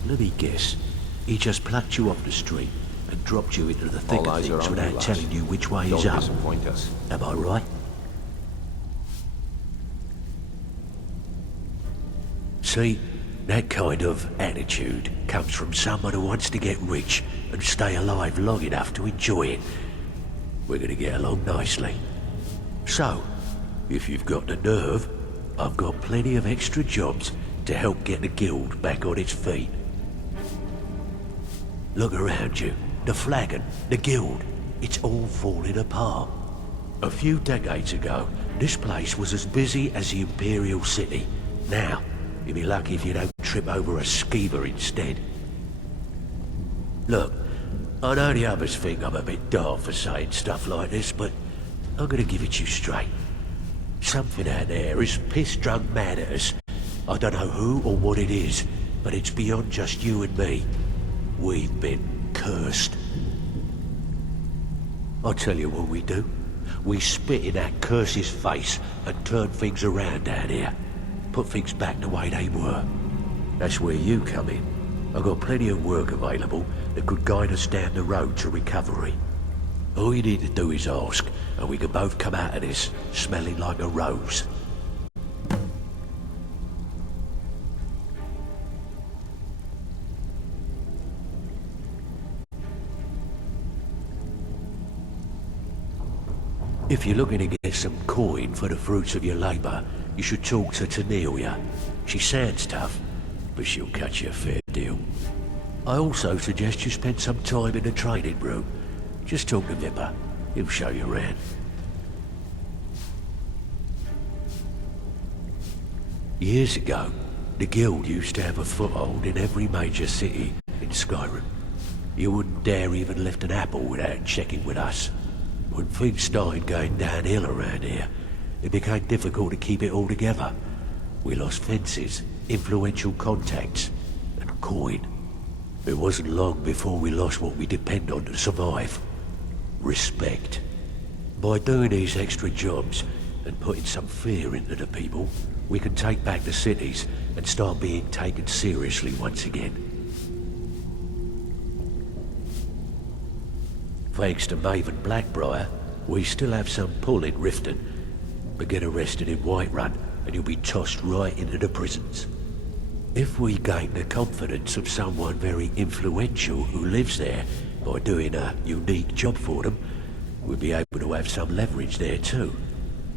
Let me guess. He just plucked you off the street and dropped you into the thick of things without telling you which way is up. Don't disappoint us. Am I right? See, that kind of attitude comes from someone who wants to get rich and stay alive long enough to enjoy it. We're gonna get along nicely. So, if you've got the nerve, I've got plenty of extra jobs to help get the guild back on its feet. Look around you. The flagon, the guild, it's all falling apart. A few decades ago, this place was as busy as the Imperial City. Now, you'll be lucky if you don't trip over a skeever instead. Look, I know the others think I'm a bit daft for saying stuff like this, but I'm gonna give it to you straight. Something out there is piss-drunk mad at us. I don't know who or what it is, but it's beyond just you and me. We've been cursed. I'll tell you what we do. We spit in that curse's face and turn things around down here. Put things back the way they were. That's where you come in. I've got plenty of work available that could guide us down the road to recovery. All you need to do is ask, and we can both come out of this smelling like a rose. If you're looking to get some coin for the fruits of your labor, you should talk to Tanelia. She sounds tough, but she'll cut you a fair deal. I also suggest you spend some time in the training room. Just talk to Vipper. He'll show you around. Years ago, the guild used to have a foothold in every major city in Skyrim. You wouldn't dare even lift an apple without checking with us. When things started going downhill around here, it became difficult to keep it all together. We lost fences, influential contacts, and coin. It wasn't long before we lost what we depend on to survive. Respect. By doing these extra jobs and putting some fear into the people, we can take back the cities and start being taken seriously once again. Thanks to Maven Blackbriar, we still have some pull in Riften. But get arrested in Whiterun and you'll be tossed right into the prisons. If we gain the confidence of someone very influential who lives there by doing a unique job for them, we'll be able to have some leverage there too.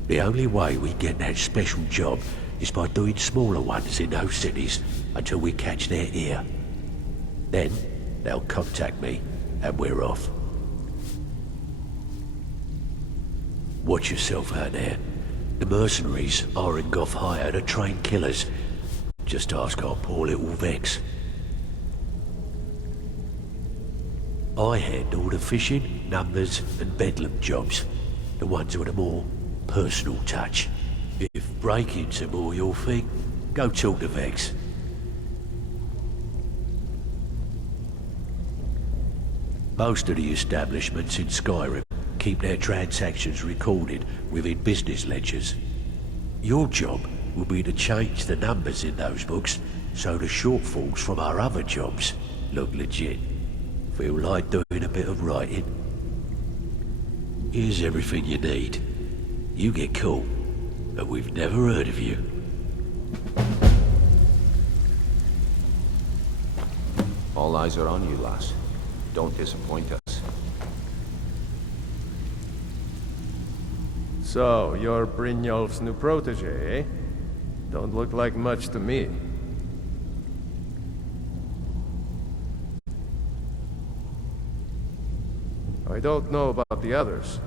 The only way we get that special job is by doing smaller ones in those cities until we catch their ear. Then, they'll contact me and we're off. Watch yourself out there. The mercenaries Arengoth hired to train killers. Just ask our poor little Vex. I handle the fishing, numbers, and bedlam jobs. The ones with a more personal touch. If break-ins are more your thing, go talk to Vex. Most of the establishments in Skyrim keep their transactions recorded within business ledgers. Your job will be to change the numbers in those books so the shortfalls from our other jobs look legit. Feel like doing a bit of writing? Here's everything you need. You get caught, and we've never heard of you. All eyes are on you, lass. Don't disappoint us. So, you're Brynjolf's new protege, eh? Don't look like much to me. I don't know about the others,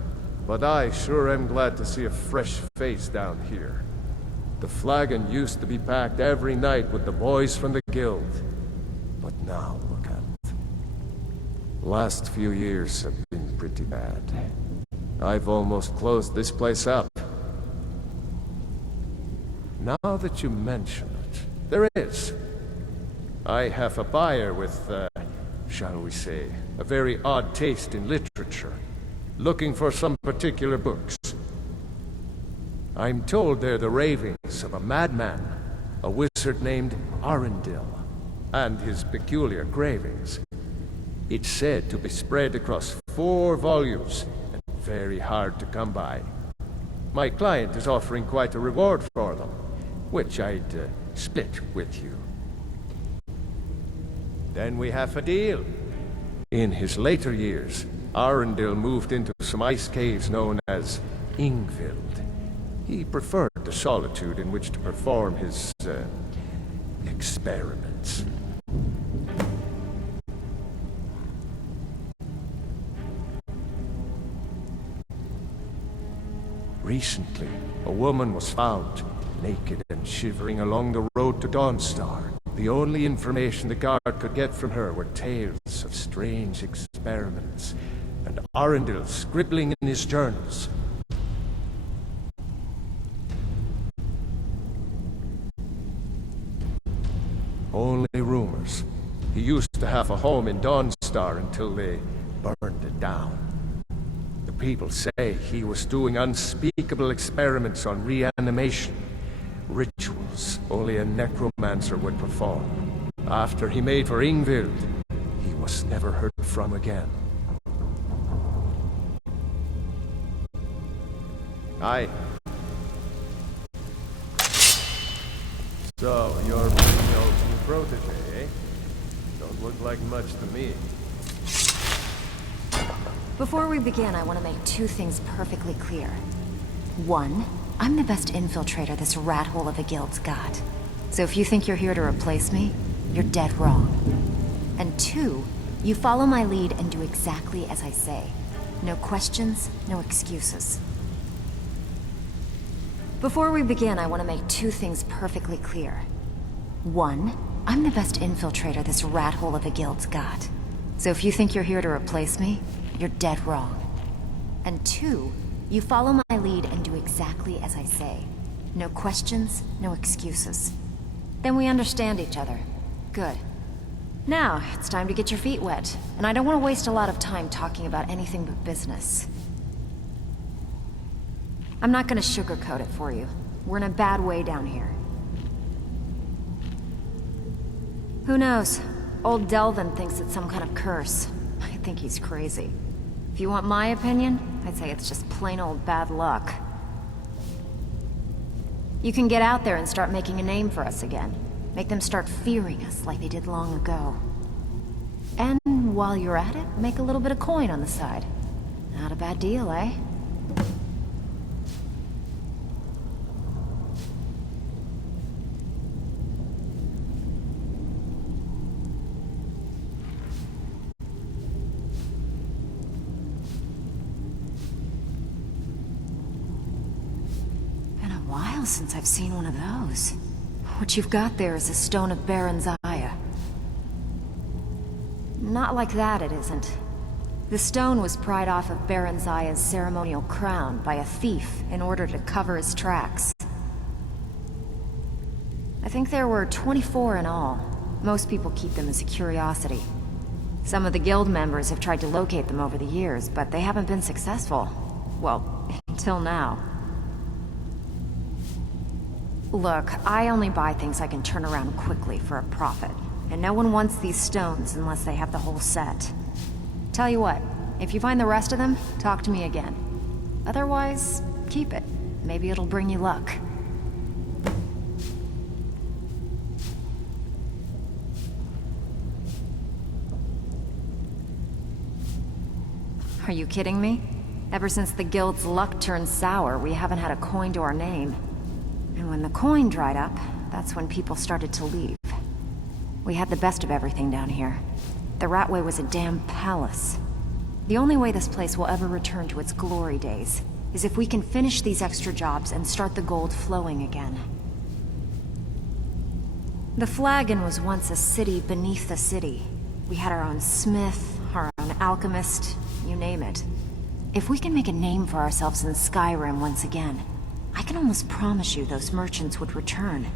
but I sure am glad to see a fresh face down here. The flagon used to be packed every night with the boys from the guild. But now, look at it. Last few years have been pretty bad. I've almost closed this place up. Now that you mention it, there is. I have a buyer with, shall we say, a very odd taste in literature, looking for some particular books. I'm told they're the ravings of a madman, a wizard named Arundel, and his peculiar cravings. It's said to be spread across 4 volumes, and very hard to come by. My client is offering quite a reward for them, which I'd split with you. Then we have a deal. In his later years, Arundel moved into some ice caves known as Ingvild. He preferred the solitude in which to perform his, experiments. Recently, a woman was found, naked and shivering along the road to Dawnstar. The only information the guard could get from her were tales of strange experiments, and Arundel scribbling in his journals. Only rumors. He used to have a home in Dawnstar until they burned it down. The people say he was doing unspeakable experiments on reanimation. Rituals only a necromancer would perform. After he made for Ingvild, he was never heard from again. Aye. So, you're Brynjolf's new protege, eh? Don't look like much to me. Before we begin, I want to make two things perfectly clear. One, I'm the best infiltrator this rat hole of a guild's got. So if you think you're here to replace me, you're dead wrong. And two, you follow my lead and do exactly as I say. No questions, no excuses. Before we begin, I want to make two things perfectly clear. One, I'm the best infiltrator this rat hole of a guild's got. So if you think you're here to replace me, you're dead wrong. And two, you follow my lead and do exactly as I say. No questions, no excuses. Then we understand each other. Good. Now, it's time to get your feet wet, and I don't want to waste a lot of time talking about anything but business. I'm not gonna sugarcoat it for you. We're in a bad way down here. Who knows? Old Delvin thinks it's some kind of curse. I think he's crazy. If you want my opinion, I'd say it's just plain old bad luck. You can get out there and start making a name for us again. Make them start fearing us like they did long ago. And while you're at it, make a little bit of coin on the side. Not a bad deal, eh? Since I've seen one of those. What you've got there is a stone of Baron's Eye. Not like that, it isn't. The stone was pried off of Baron's Eye's ceremonial crown by a thief in order to cover his tracks. I think there were 24 in all. Most people keep them as a curiosity. Some of the guild members have tried to locate them over the years, but they haven't been successful. Well, until now. Look, I only buy things I can turn around quickly for a profit. And no one wants these stones unless they have the whole set. Tell you what, if you find the rest of them, talk to me again. Otherwise, keep it. Maybe it'll bring you luck. Are you kidding me? Ever since the guild's luck turned sour, we haven't had a coin to our name. And when the coin dried up, that's when people started to leave. We had the best of everything down here. The Ratway was a damn palace. The only way this place will ever return to its glory days is if we can finish these extra jobs and start the gold flowing again. The Flagon was once a city beneath the city. We had our own smith, our own alchemist, you name it. If we can make a name for ourselves in Skyrim once again, I can almost promise you those merchants would return.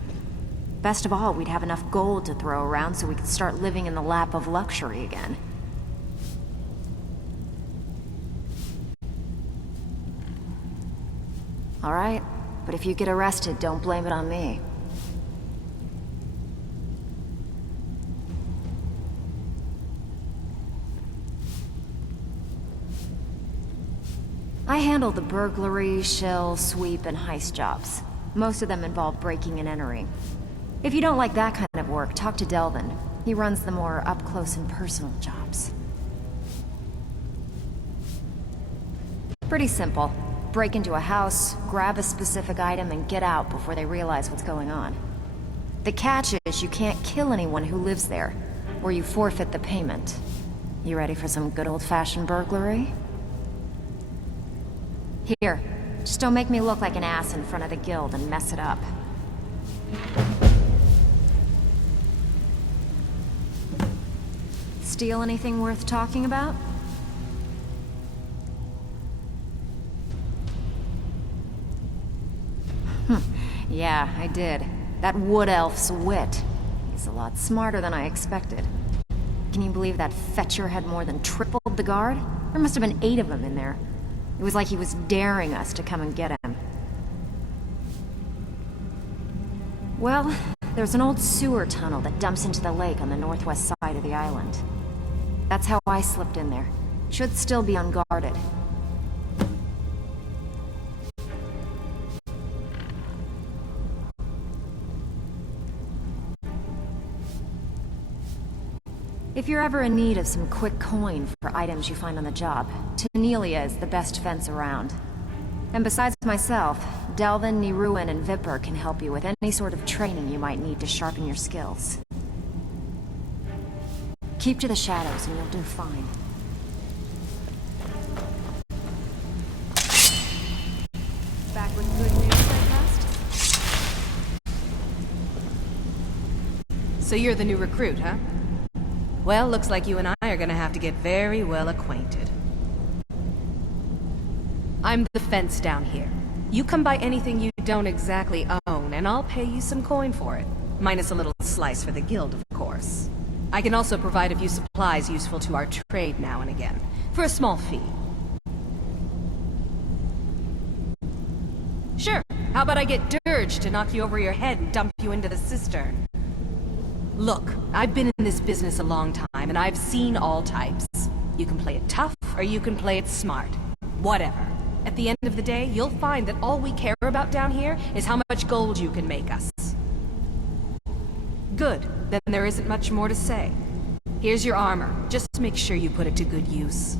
Best of all, we'd have enough gold to throw around so we could start living in the lap of luxury again. All right, but if you get arrested, don't blame it on me. I handle the burglary, shell, sweep, and heist jobs. Most of them involve breaking and entering. If you don't like that kind of work, talk to Delvin. He runs the more up-close and personal jobs. Pretty simple. Break into a house, grab a specific item, and get out before they realize what's going on. The catch is you can't kill anyone who lives there, or you forfeit the payment. You ready for some good old-fashioned burglary? Here, just don't make me look like an ass in front of the guild and mess it up. Steal anything worth talking about? Yeah, I did. That wood elf's wit. He's a lot smarter than I expected. Can you believe that fetcher had more than tripled the guard? There must have been 8 of them in there. It was like he was daring us to come and get him. Well, there's an old sewer tunnel that dumps into the lake on the northwest side of the island. That's how I slipped in there. Should still be unguarded. If you're ever in need of some quick coin for items you find on the job, Tanelia is the best fence around. And besides myself, Delvin, Niruin, and Vipper can help you with any sort of training you might need to sharpen your skills. Keep to the shadows and you'll do fine. Back with good news, I trust? So you're the new recruit, huh? Well, looks like you and I are gonna have to get very well acquainted. I'm the fence down here. You come by anything you don't exactly own, and I'll pay you some coin for it. Minus a little slice for the guild, of course. I can also provide a few supplies useful to our trade now and again, for a small fee. Sure, how about I get Dirge to knock you over your head and dump you into the cistern? Look, I've been in this business a long time, and I've seen all types. You can play it tough, or you can play it smart. Whatever. At the end of the day, you'll find that all we care about down here is how much gold you can make us. Good. Then there isn't much more to say. Here's your armor. Just make sure you put it to good use.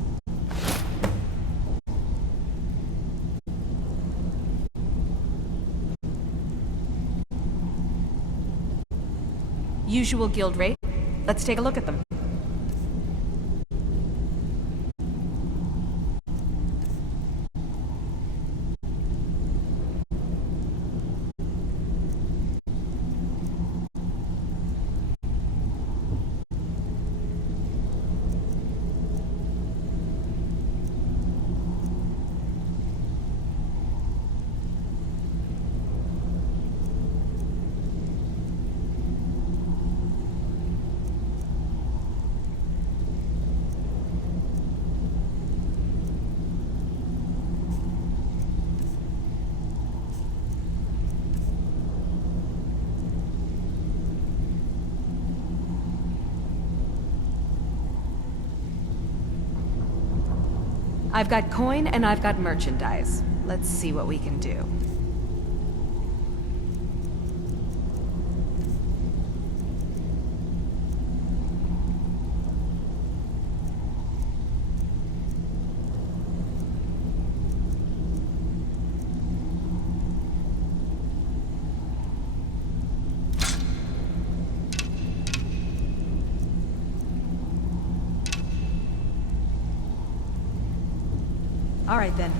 Usual guild rate. Let's take a look at them. I've got coin and I've got merchandise. Let's see what we can do. All right, then.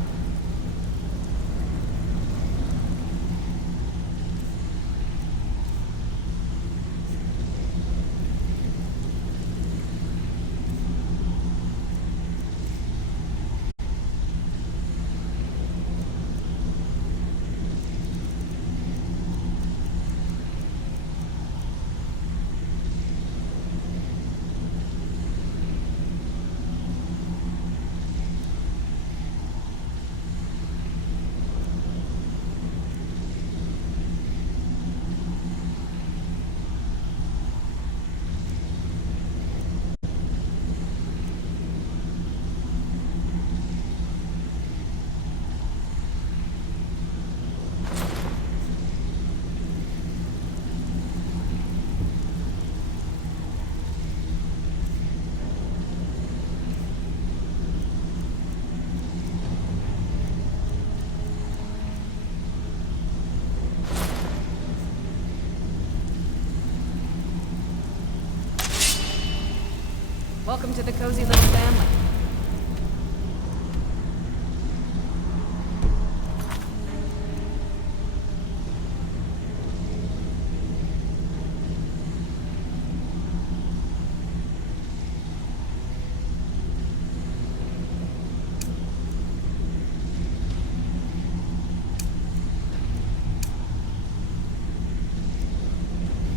Welcome to the cozy little family.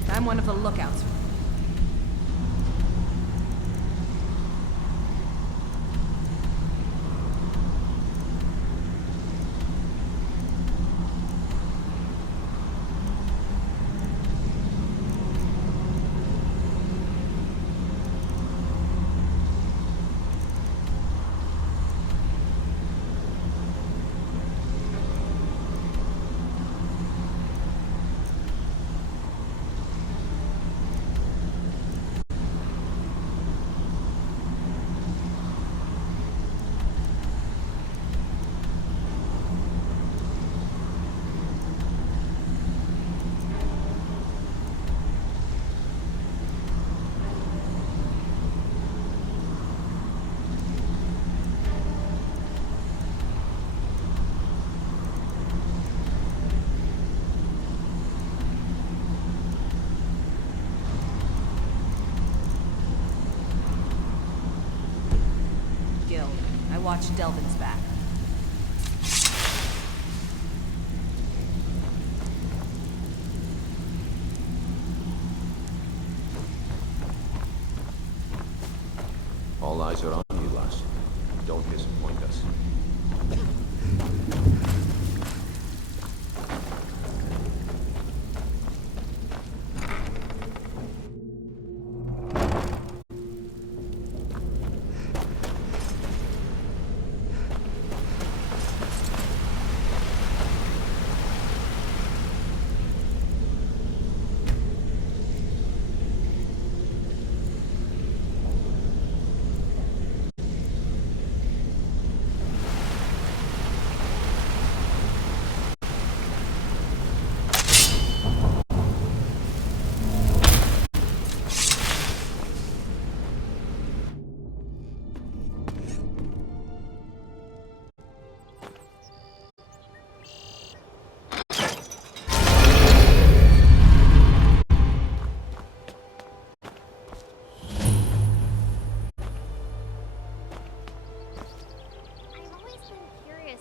I'm one of the lookouts. watch Delvin's back. All eyes are on you, lass. Don't disappoint us.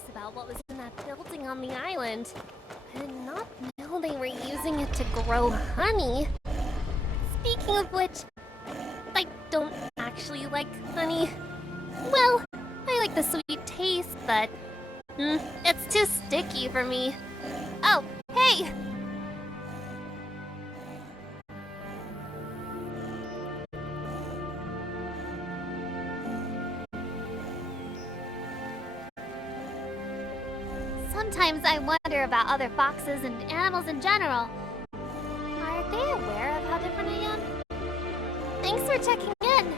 About what was in that building on the island. I did not know they were using it to grow honey. Speaking of which, I don't actually like honey. Well, I like the sweet taste, but it's too sticky for me. Oh, hey! Sometimes I wonder about other foxes and animals in general. Are they aware of how different I am? Thanks for checking in.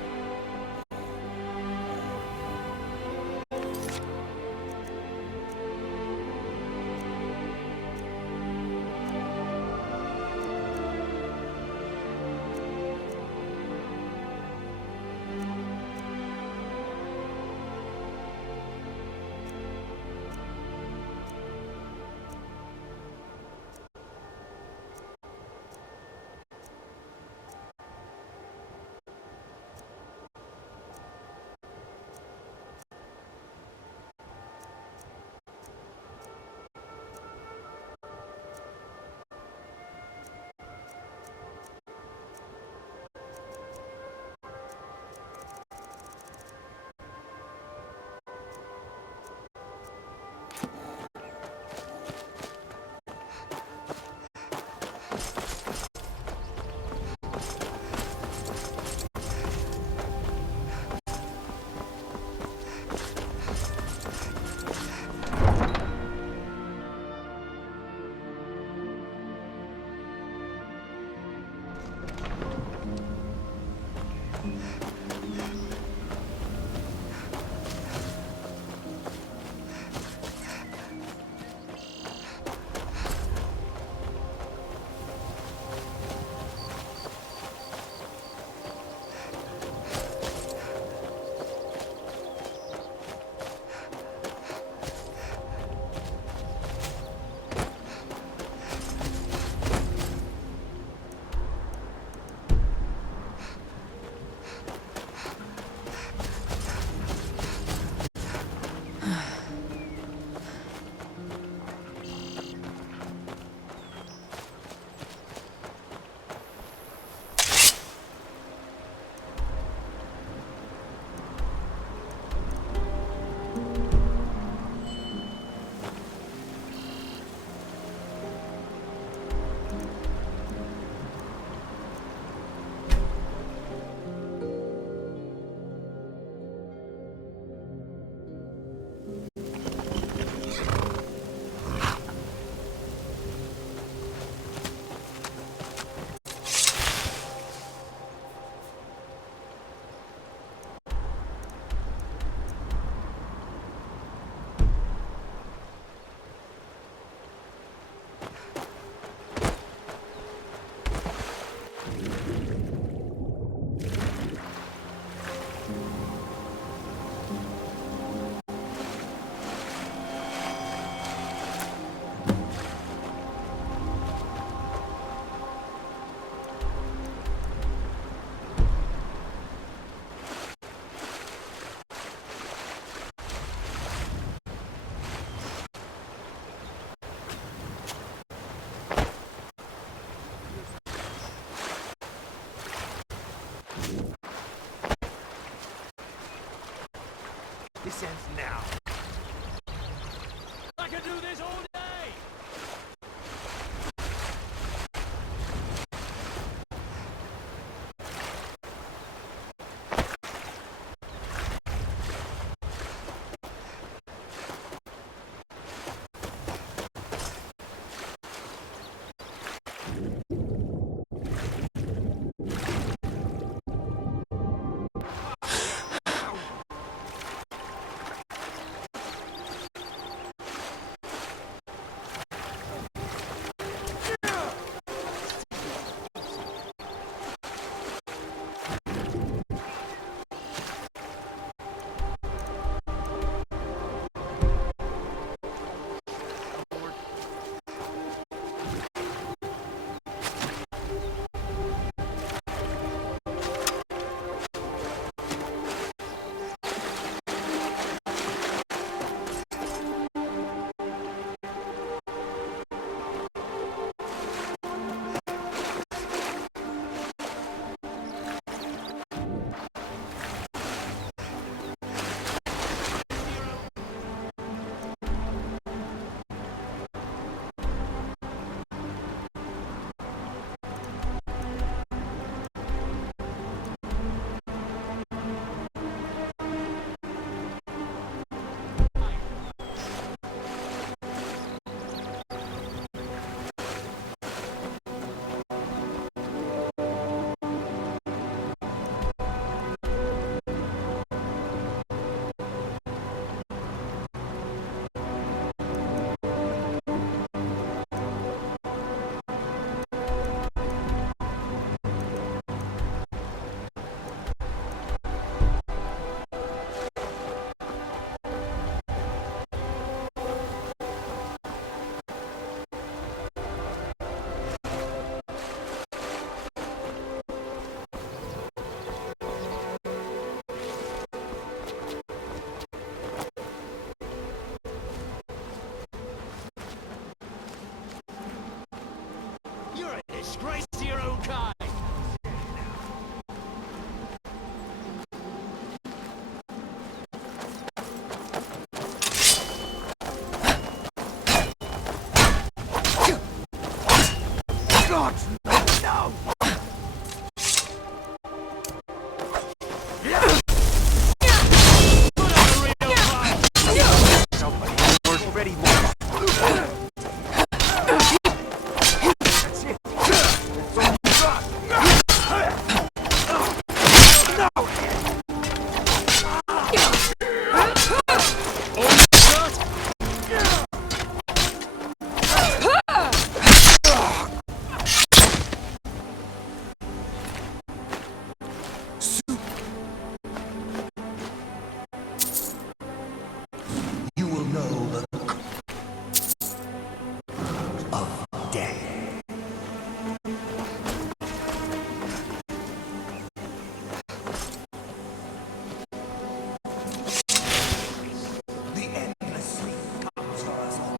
sense now. I can do this all day! Disgrace to your own kind! God, no! Somebody was ready more. That's it. That's all you got. You will know the of death. The endless sleep comes for us all.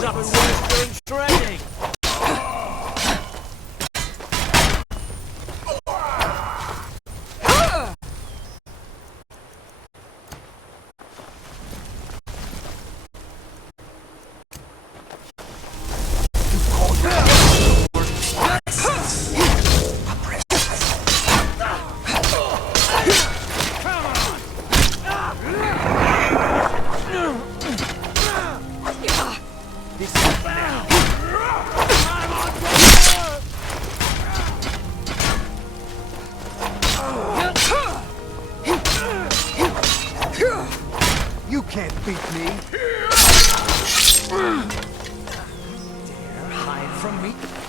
Something worse doing training! You can't beat me! Dare hide from me?